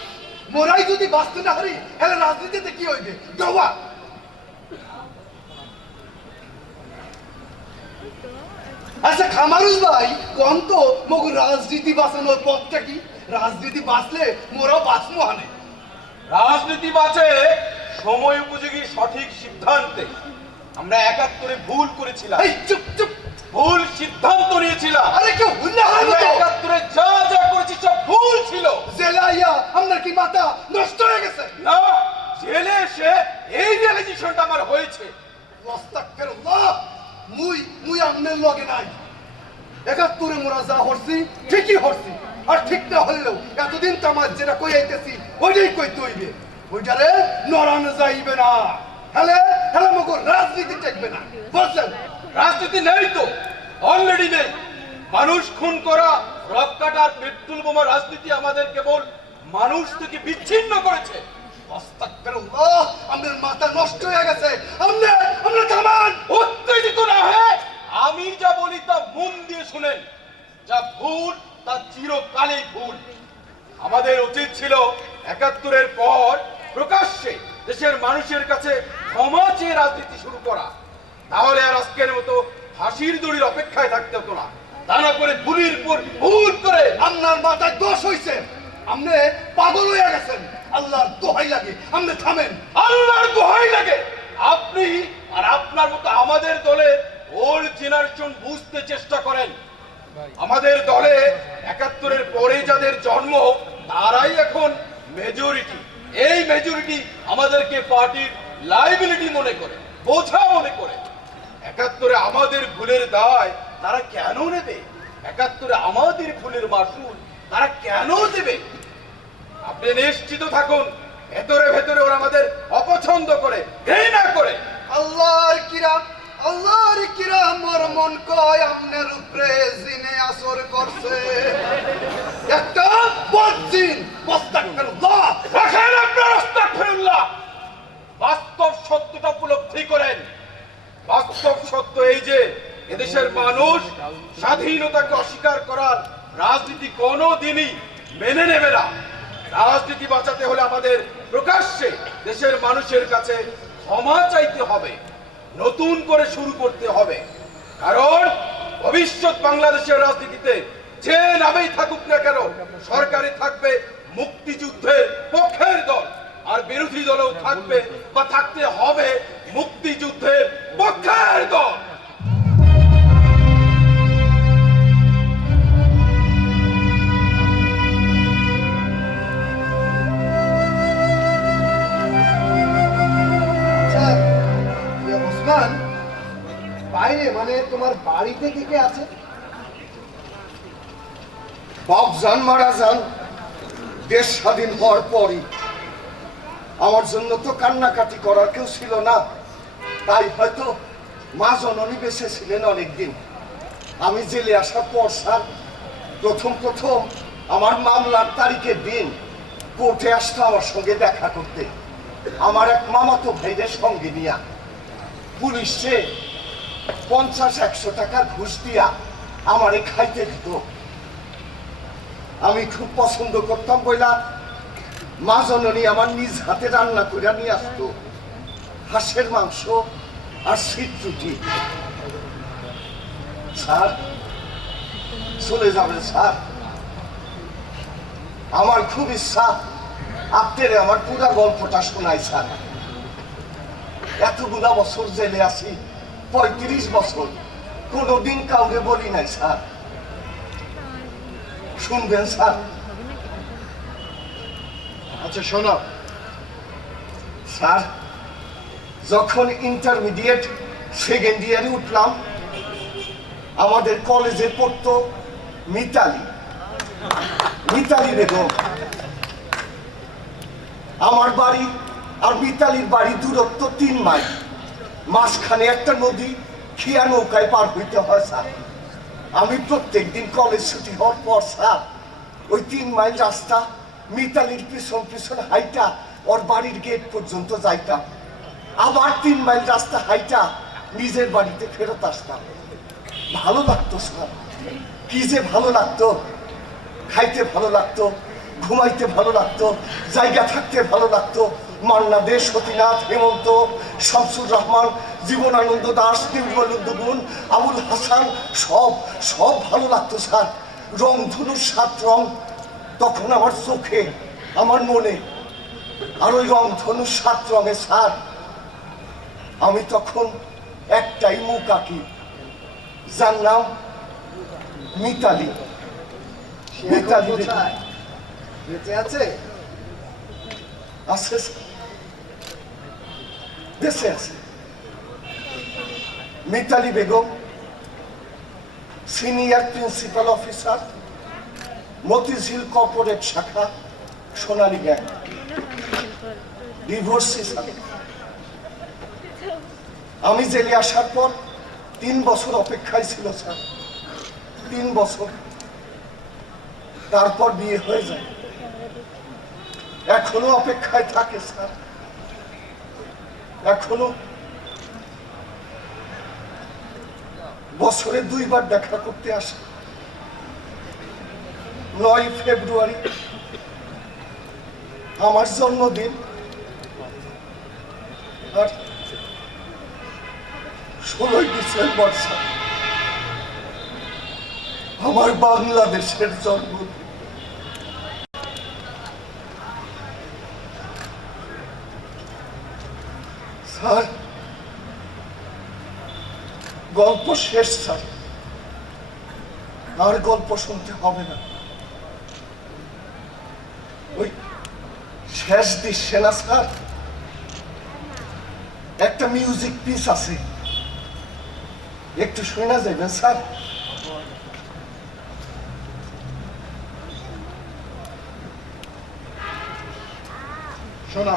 মোরাই যদি বাঁচতে না হারি, তাহলে রাজনীতিতে কি হইবে? দেওয়া। আচ্ছা খামারুল ভাই, কোন তো মগু রাজনীতি বাঁচানোর পথটা কি? রাজনীতি বাঁচলে মোরাও বাঁচবো হানে। রাজনীতি বাঁচে সময় উপযোগী সঠিক সিদ্ধান্তে। আমরা ৭১-এ ভুল করেছিলাম, এই চুপ চুপ, ভুল সিদ্ধান্ত নিয়েছিলাম। আরে কেউ হুল্লা হয় আমরা না তো? ৭১-এ যা যা করেছি সব ভুল ছিল। জেলাইয়া আপনার কি মাথা নষ্ট হয়ে গেছে? না, জেলে এসে এই রিয়েলাইজেশনটা আমার হয়েছে। আস্তাগফিরুল্লাহ, মুই আপনার লগে নাই। ৭১-এ মোরা যা হরছি ঠিকই হরছি, আর ঠিক না হলেও এতদিন তো আমার যেটা কই আইতেছি ওইটাই কইতে হইবে। ওইটারে নড়ানো যাইবে না। হেলে মগো রাজনীতি টেকবে না, বুঝছেন? রাজনীতি নেই তো, অলরেডি নেই। মানুষ খুন করা, রক কাটার, পেট্রোল বোমা রাজনীতি আমাদের কেবল মানুষ থেকে বিচ্ছিন্ন করেছে। আস্তাগফিরুল্লাহ, আপনার মাথা নষ্ট হয়ে গেছে। আমরা থামান। উত্তেজিত না হয়ে আমি যা বলি তা মন দিয়ে শুনেন। যা ভুল তা চিরকালেই ভুল। আমাদের উচিত ছিল ৭১-এর পর প্রকাশ্যে দেশের মানুষের কাছে ক্ষমা চেয়ে রাজনীতি শুরু করা। তাহলে আর আজকের মতো ফাঁসির দড়ির অপেক্ষায় থাকতে হতো না। তা না করে ভুলের পর ভুল করে আপনার মাথায় দোষ হইছে। আপনি পাগল হয়ে গেছেন। আল্লাহর দোহাই লাগে, আপনি থামেন। আল্লাহর দোহাই লাগে আপনি আর আপনার মতো আমাদের দলে ওল্ড জেনারেশন বুঝতে চেষ্টা করেন। আমাদের দলে ৭১-এর পরে যাদের জন্ম তারাই এখন মেজরিটি। এই মেজরিটি আমাদেরকে পার্টির লাইবিলিটি মনে করে, বোঝা মনে করে। ৭১-এ আমাদের ভুলের দায় তারা কেন নেবে? ৭১-এ আমাদের ভুলের মাসুল তারা কেন দেবে? আপনি নিশ্চিত থাকুন, ভেতরে ভেতরে ওরা আমাদের অপছন্দ করে, ঘৃণা করে। আল্লাহর কিরা মোর মন কয় আপনার উপরে জিনে আসর করছে। একটা বদজিন। আস্তাগফিরুল্লাহ, রাখেন আপনার আস্তাগফিরুল্লাহ। বাস্তব সত্যটা উপলব্ধি করেন। বাস্তব সত্য এই যে এদেশের মানুষ স্বাধীনতাকে অস্বীকার করার রাজনীতি কোনোদিনই মেনে নেবে না। রাজনীতি বাঁচাতে হলে আমাদের প্রকাশ্যে দেশের মানুষের কাছে ক্ষমা চাইতে হবে, নতুন করে শুরু করতে হবে। কারণ ভবিষ্যৎ বাংলাদেশের রাজনীতিতে যে নামেই থাকুক না কেন, সরকারে থাকবে মুক্তিযুদ্ধের পক্ষের দল, আর বিরোধী দলেও থাকবে বা থাকতে হবে মুক্তিযুদ্ধের পক্ষের দল। আচ্ছা, ওসমান, বাইরে মানে তোমার বাড়িতে কে কে আছে? বাপ যান মারা যান দেশ স্বাধীন হওয়ার পরই। আমার জন্য তো কান্নাকাটি করার কেউ ছিল না, তাই হয়তো মা জননী বেঁচে ছিলেন অনেকদিন। আমি জেলে আসার পর স্যার প্রথম আমার মামলার তারিখের দিন কোর্টে আসতো আমার সঙ্গে দেখা করতে। আমার এক মামাতো ভাইদের সঙ্গে নিয়া পুলিশে 50-100 টাকার ঘুষ দিয়া আমারে খাইতে দিত। আমি খুব পছন্দ করতাম বইলা মা জননী আমার নিজ হাতে রান্না করে নিয়ে আসতো হাঁসের মাংস আর শীত রুটি। স্যার চলে যাবেন স্যার, আমার খুব ইচ্ছা আপনারে আমার পুরা গল্পটা শোনাই স্যার। এতগুলা বছর জেলে আছি, 35 বছর, কোনোদিন কাউকে বলি নাই স্যার। শুনবেন স্যার? আচ্ছা শোনো। স্যার যখন ইন্টারমিডিয়েট সেকেন্ড ইয়ারে উঠলাম, আমাদের কলেজে পড়তো মিতালি বেগম। আমার বাড়ি আর মিতালির বাড়ি দূরত্ব 3 মাইল। মাঝখানে একটা নদী, খিয়া নৌকায় পার হইতে হয় স্যার। আমি প্রত্যেকদিন কলেজ ছুটি হওয়ার পর স্যার ওই 3 মাইল রাস্তা মিতালির পিছন হাইটা ওর বাড়ির গেট পর্যন্ত যাইতাম, আবার 3 মাইল রাস্তা হাইটা নিজের বাড়িতে ফেরত আসতাম। ভালো লাগতো স্যার, কি যে ভালো লাগতো। খাইতে ভালো লাগতো, ঘুমাইতে ভালো লাগতো, জায়গা থাকতে ভালো লাগতো। মান্না দে, সতীনাথ, হেমন্ত, শামসুর রহমান, জীবনানন্দ দাস, নির্মলানন্দ গুণ, আবুল হাসান, সব ভালো লাগতো স্যার। রংধনুর 7 রং তখন আমার চোখে, আমার মনে। আর ওই রংধনুর 7 রঙে স্যার আমি তখন একটাই মুখ আঁকি, যার নাম মিতালি। সে এখন কোথায়? বেঁচে আছে? আছে দেশে আছে। Mitali Begum senior principal officer, Motijheel corporate শাখা, সোনালী ব্যাংক, ডিভোর্সি স্যার। আমি জেলে আসার পর 3 বছর অপেক্ষায় ছিল স্যার, 3 বছর। তারপর বিয়ে হয়ে যায়, এখনো অপেক্ষায় থাকে স্যার। এখনো বছরে 2 বার দেখা করতে আসে। 9 ফেব্রুয়ারি আমার জন্মদিন, আর 16 ডিসেম্বর স্যার আমার বাংলাদেশের জন্মদিন। স্যার গল্প শেষ স্যার, আর গল্প শুনতে হবে না। ওই শেষ দৃশ্যে না স্যার একটা মিউজিক পিস আছে, একটু শোনা যাবেন স্যার? শোনো।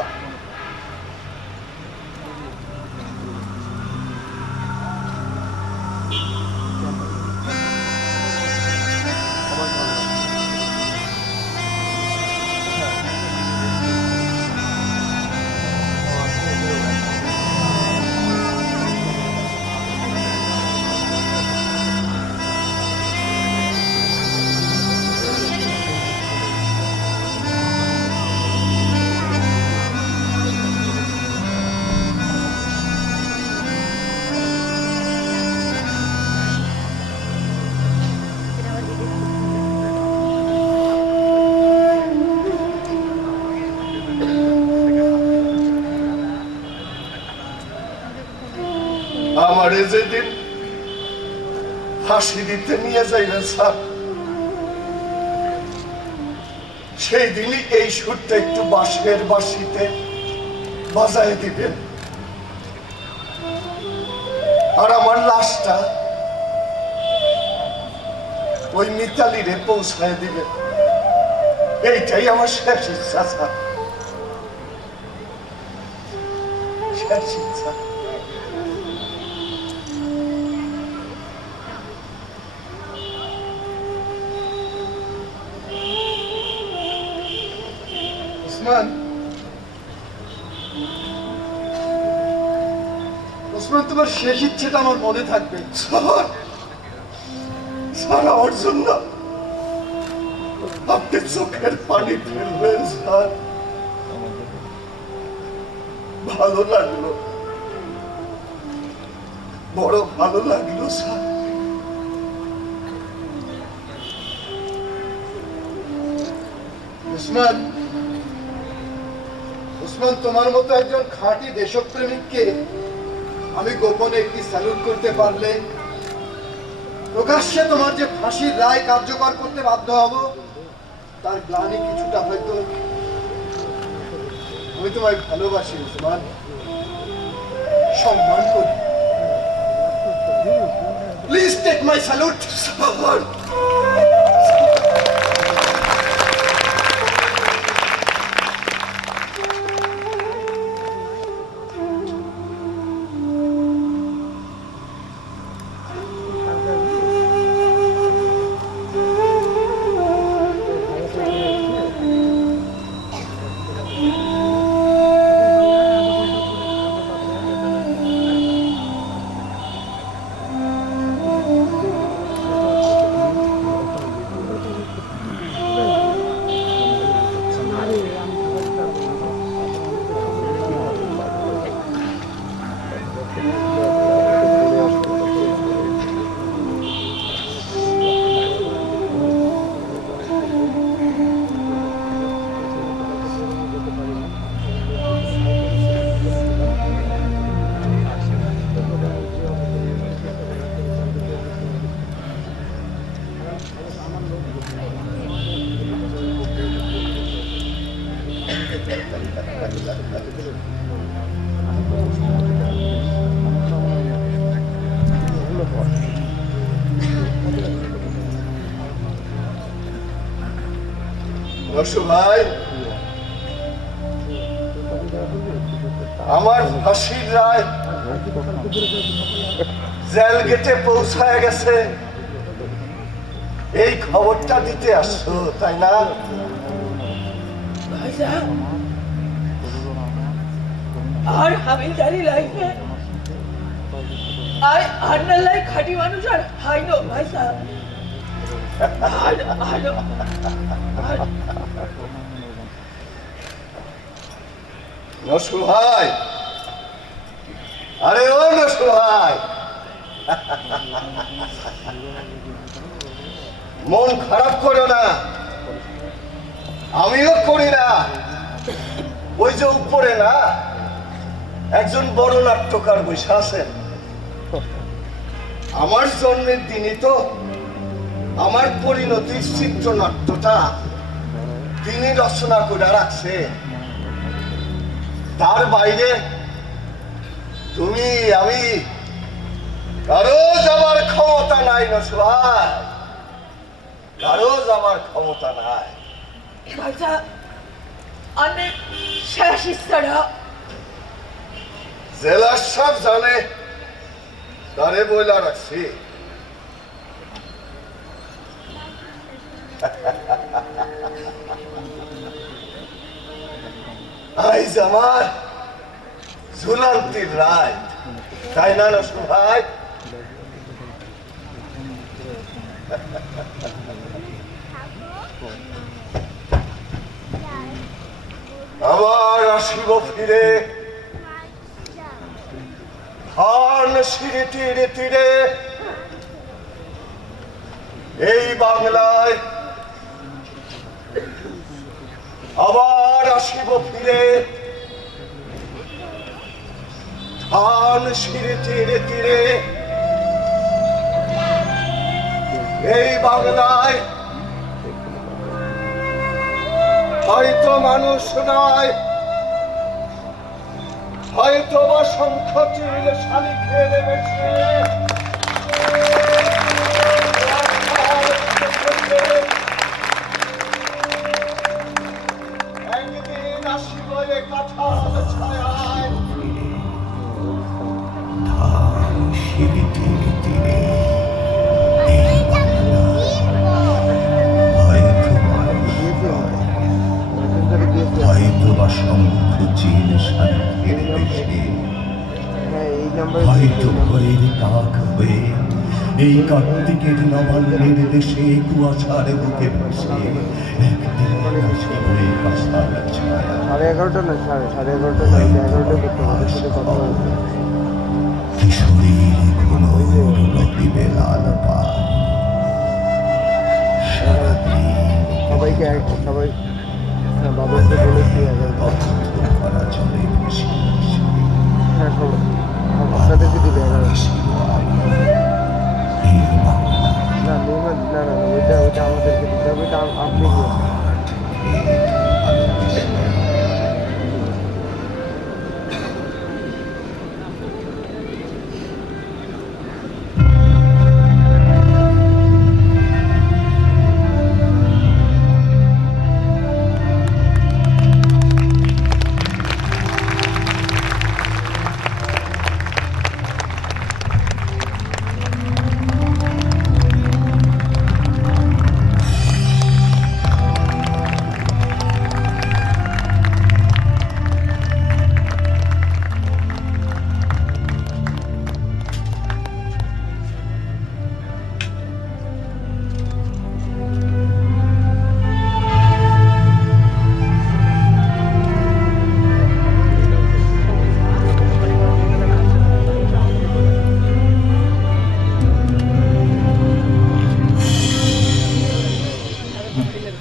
আমারে যেদিন ফাঁসি দিতে নিয়ে যাইবেন স্যার, সেই দিনই এই সুরটা একটু বাঁশের বাঁশিতে বাজায় দিবেন, আর আমার লাশটা ওই মিতালিরে পৌঁছায় দিবেন। এইটাই আমার শেষ ইচ্ছা স্যার, শেষ ইচ্ছা। ওসমান, ওসমান, তোমার শেষ ইচ্ছেটা আমার মনে থাকবে। স্যার, স্যার আমার জন্য আপনি চোখের পানি ফেলবেন স্যার, ভালো লাগলো, বড় ভালো লাগলো স্যার। ওসমান, ওসমান, তোমার মতো একজন খাঁটি দেশপ্রেমিককে আমি গোপনে একটি স্যালুট করতে পারলে প্রকাশ্যে তোমার যে ফাঁসির রায় কার্যকর করতে বাধ্য হব, তার গ্লানি কিছুটা হয়তো। আমি তোমায় ভালোবাসি ওসমান, সম্মান করি। Please take my salute. Rasu ভাই, আমার ফাঁসির রায় জেল গেটে পৌঁছায় গেছে, এই খবরটা দিতে আসছো তাই না? ভাইজান, আর হাবিলদারি লাইফে আই আন্নার লাই খাঁটি মানুষ আর হাইনো ভাইজান। নসরুল ভাই, আরে ও নসরুল ভাই, মন খারাপ করো না, আমিও করি না। ওই যে উপরে না একজন বড় নাট্যকার বসে আছেন, আমার জন্মের দিনই তো আমার পরিণতির চিত্রনাট্যটা তিনি রচনা করে রাখছে। তার বাইরে তুমি আমি কারো যাবার ক্ষমতা নাই নসরুল ভাই, কারো যাবার ক্ষমতা নাই। ভাইজান, অনেক শেষ ইচ্ছাটা জেলার সব জানে, তারে বইলা রাখছি। আইজ আমার ঝুলান্তির রায়, তাই না নসরুল ভাই? আবার আসিব ফিরে খান সিঁড়ি তীরে তীরে, এই বাংলায় আবার আসিব ফিরে আন স্মৃতির তীরে এই বাংলায় হয়তো মানুষ নয়, হয়তো বা শঙ্খ চিল শালিখের বেশে একদিন আসিব এ কাঁঠাল ছায়ায় হয়তো বা শঙ্খ চিল শালিখের বেশে, হ্যাঁ এই নাম্বার হয়তো ভয়ের কাক হয়ে এই কার্তিকের নবান্নের দেশে কুয়াশার বুকে বসে একদিন আসিব এই কাঁঠাল ছায়া। 11:30 না 11:30 না 11:30 করতে হবে, সাথে কথা বলতে। কিশোরীর ঘুমোর নদীবে লাল পাল সারাদিন সবাইকে সবাই বাবাকে বলেছি বন্ধ করা জলে ভেসে ভেসে হ্যাঁ সবাই আপনাদেরকে দিবে 11। এই বাংলা না মেহমান না না ওইটা আমাদেরকে দিতে হবে, ওইটা আপনি দিন।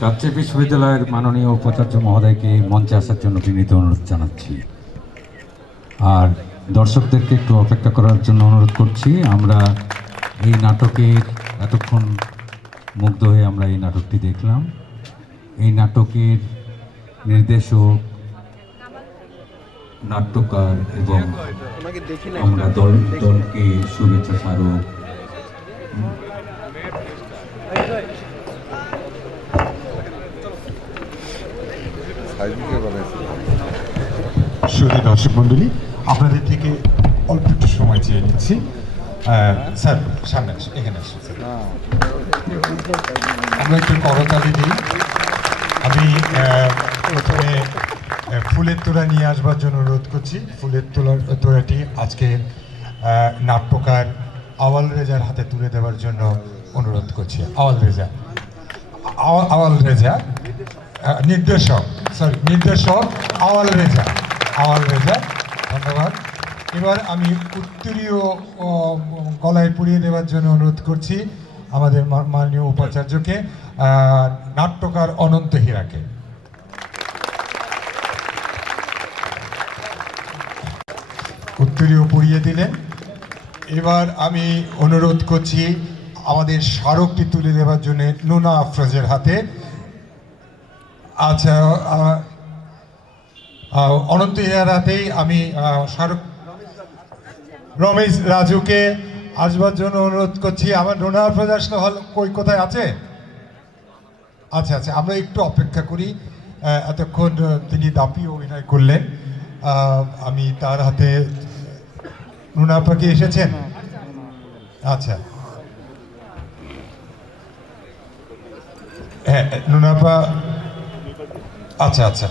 রাজশাহী বিশ্ববিদ্যালয়ের মাননীয় উপাচার্য মহোদয়কে মঞ্চে আসার জন্য বিনীত অনুরোধ জানাচ্ছি। আর দর্শকদেরকে একটু অপেক্ষা করার জন্য অনুরোধ করছি। আমরা এই নাটকের এতক্ষণ মুগ্ধ হয়ে আমরা এই নাটকটি দেখলাম। এই নাটকের নির্দেশক, নাট্যকার এবং আমরা দলকে শুভেচ্ছা স্মারক সুধী দর্শক মন্ডলী, আপনাদের থেকে অল্প একটু সময় চেয়ে নিচ্ছি। স্যার সামনে আসুন, এখানে আসুন স্যার। আমরা একটু করতালি দিই। আমি প্রথমে ফুলের তোড়া নিয়ে আসবার জন্য অনুরোধ করছি। ফুলের তোড়াটি আজকে নাট্যকার আওয়াল রেজার হাতে তুলে দেওয়ার জন্য অনুরোধ করছি। আওয়াল রেজা নির্দেশক আওয়াল রেজা, ধন্যবাদ। এবার আমি উত্তরীয় গলায় পরিয়ে দেওয়ার জন্য অনুরোধ করছি আমাদের মাননীয় উপাচার্যকে, নাট্যকার অনন্ত হীরাকে। উত্তরীয় পরিয়ে দিলেন। এবার আমি অনুরোধ করছি আমাদের স্মারকটি তুলে দেওয়ার জন্য নুনা আফরোজের হাতে। আচ্ছা, অনন্ত হীরার হাতেই আমি স্মারক রমেশ রাজুকে আসবার জন্য অনুরোধ করছি। আমার নুনা আফরোজ আসলে কোথায় আছে? আচ্ছা আচ্ছা, আমরা একটু অপেক্ষা করি। এতক্ষণ তিনি দাপিয়ে অভিনয় করলেন। আমি তার হাতে, নুনা আপা কি এসেছেন? আচ্ছা হ্যাঁ নুনা আপা, আচ্ছা আচ্ছা,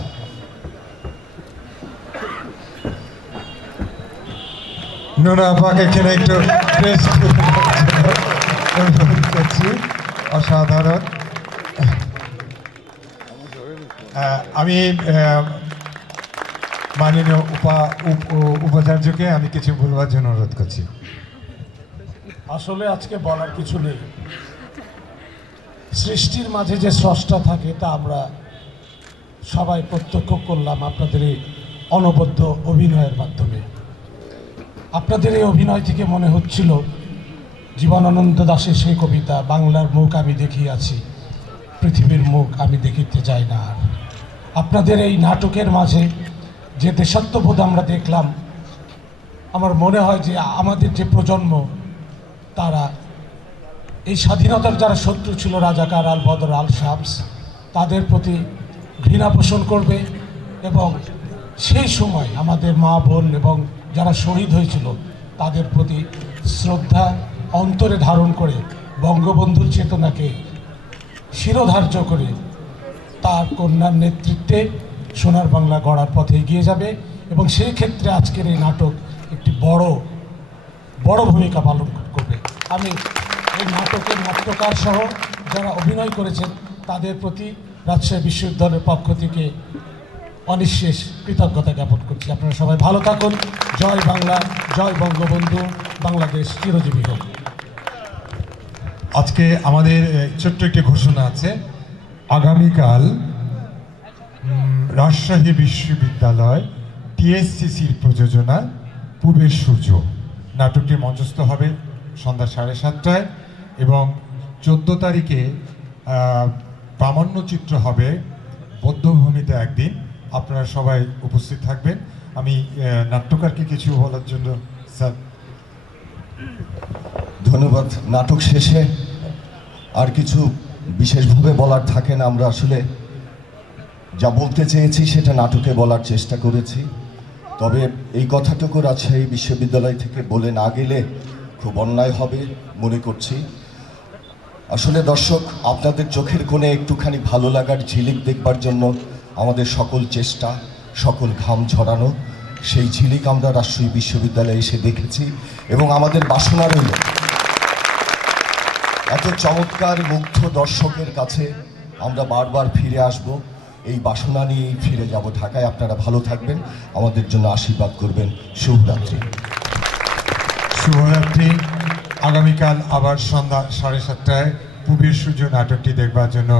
নুনা আপাকে এখানে একটু করছি। অসাধারণ। আমি মাননীয় উপাচার্যকে আমি কিছু বলবার জন্য অনুরোধ করছি। আসলে আজকে বলার কিছু নেই। সৃষ্টির মাঝে যে স্রষ্টা থাকে তা আমরা সবাই প্রত্যক্ষ করলাম আপনাদের এই অনবদ্য অভিনয়ের মাধ্যমে। আপনাদের এই অভিনয় থেকে মনে হচ্ছিল জীবনানন্দ দাশের সেই কবিতা, বাংলার মুখ আমি দেখিয়াছি, পৃথিবীর মুখ আমি দেখিতে চাই না আর। আপনাদের এই নাটকের মাঝে যে দেশাত্মবোধ আমরা দেখলাম, আমার মনে হয় যে আমাদের যে প্রজন্ম, তারা এই স্বাধীনতার যারা শত্রু ছিল, রাজাকার, আল বদর, আল শামস, তাদের প্রতি ঘৃণা পোষণ করবে এবং সেই সময় আমাদের মা বোন এবং যারা শহীদ হয়েছিল তাদের প্রতি শ্রদ্ধা অন্তরে ধারণ করে বঙ্গবন্ধুর চেতনাকে শিরোধার্য করে তার কন্যার নেতৃত্বে সোনার বাংলা গড়ার পথে এগিয়ে যাবে। এবং সেই ক্ষেত্রে আজকের এই নাটক একটি বড় ভূমিকা পালন করবে। আমি এই নাটকের নাট্যকার সহ যারা অভিনয় করেছেন তাদের প্রতি রাজশাহী বিশ্ববিদ্যালয়ের পক্ষ থেকে অনিঃশেষ কৃতজ্ঞতা জ্ঞাপন করছি। আপনারা সবাই ভালো থাকুন। জয় বাংলা, জয় বঙ্গবন্ধু, বাংলাদেশ চিরজীবী হোক। আজকে আমাদের ছোট্ট একটি ঘোষণা আছে। আগামীকাল রাজশাহী বিশ্ববিদ্যালয় টিএসসিসির প্রযোজনা পূবের সূর্য নাটকটি মঞ্চস্থ হবে সন্ধ্যা 7:30টায় এবং 14 তারিখে প্রামাণ্যচিত্র হবে বৌদ্ধভূমিতে একদিন। আপনারা সবাই উপস্থিত থাকবেন। আমি নাট্যকারকে কিছু বলার জন্য স্যার। ধন্যবাদ। নাটক শেষে আর কিছু বিশেষভাবে বলার থাকে না। আমরা আসলে যা বলতে চেয়েছি সেটা নাটকে বলার চেষ্টা করেছি। তবে এই কথাটুকু রাজশাহী বিশ্ববিদ্যালয় থেকে বলে না গেলে খুব অন্যায় হবে মনে করছি। আসলে দর্শক, আপনাদের চোখের কোণে একটুখানি ভালো লাগার ঝিলিক দেখবার জন্য আমাদের সকল চেষ্টা, সকল ঘাম ঝরানো, সেই ঝিলিক আমরা রাজশাহী বিশ্ববিদ্যালয়ে এসে দেখেছি এবং আমাদের বাসনা রইল এত চমৎকার মুগ্ধ দর্শকের কাছে আমরা বারবার ফিরে আসব। এই বাসনা নিয়েই ফিরে যাব ঢাকায়। আপনারা ভালো থাকবেন, আমাদের জন্য আশীর্বাদ করবেন। শুভরাত্রি। শুভরাত্রি। আগামীকাল আবার সন্ধ্যা 7:30টায় পূবের সূর্য নাটকটি দেখবার জন্য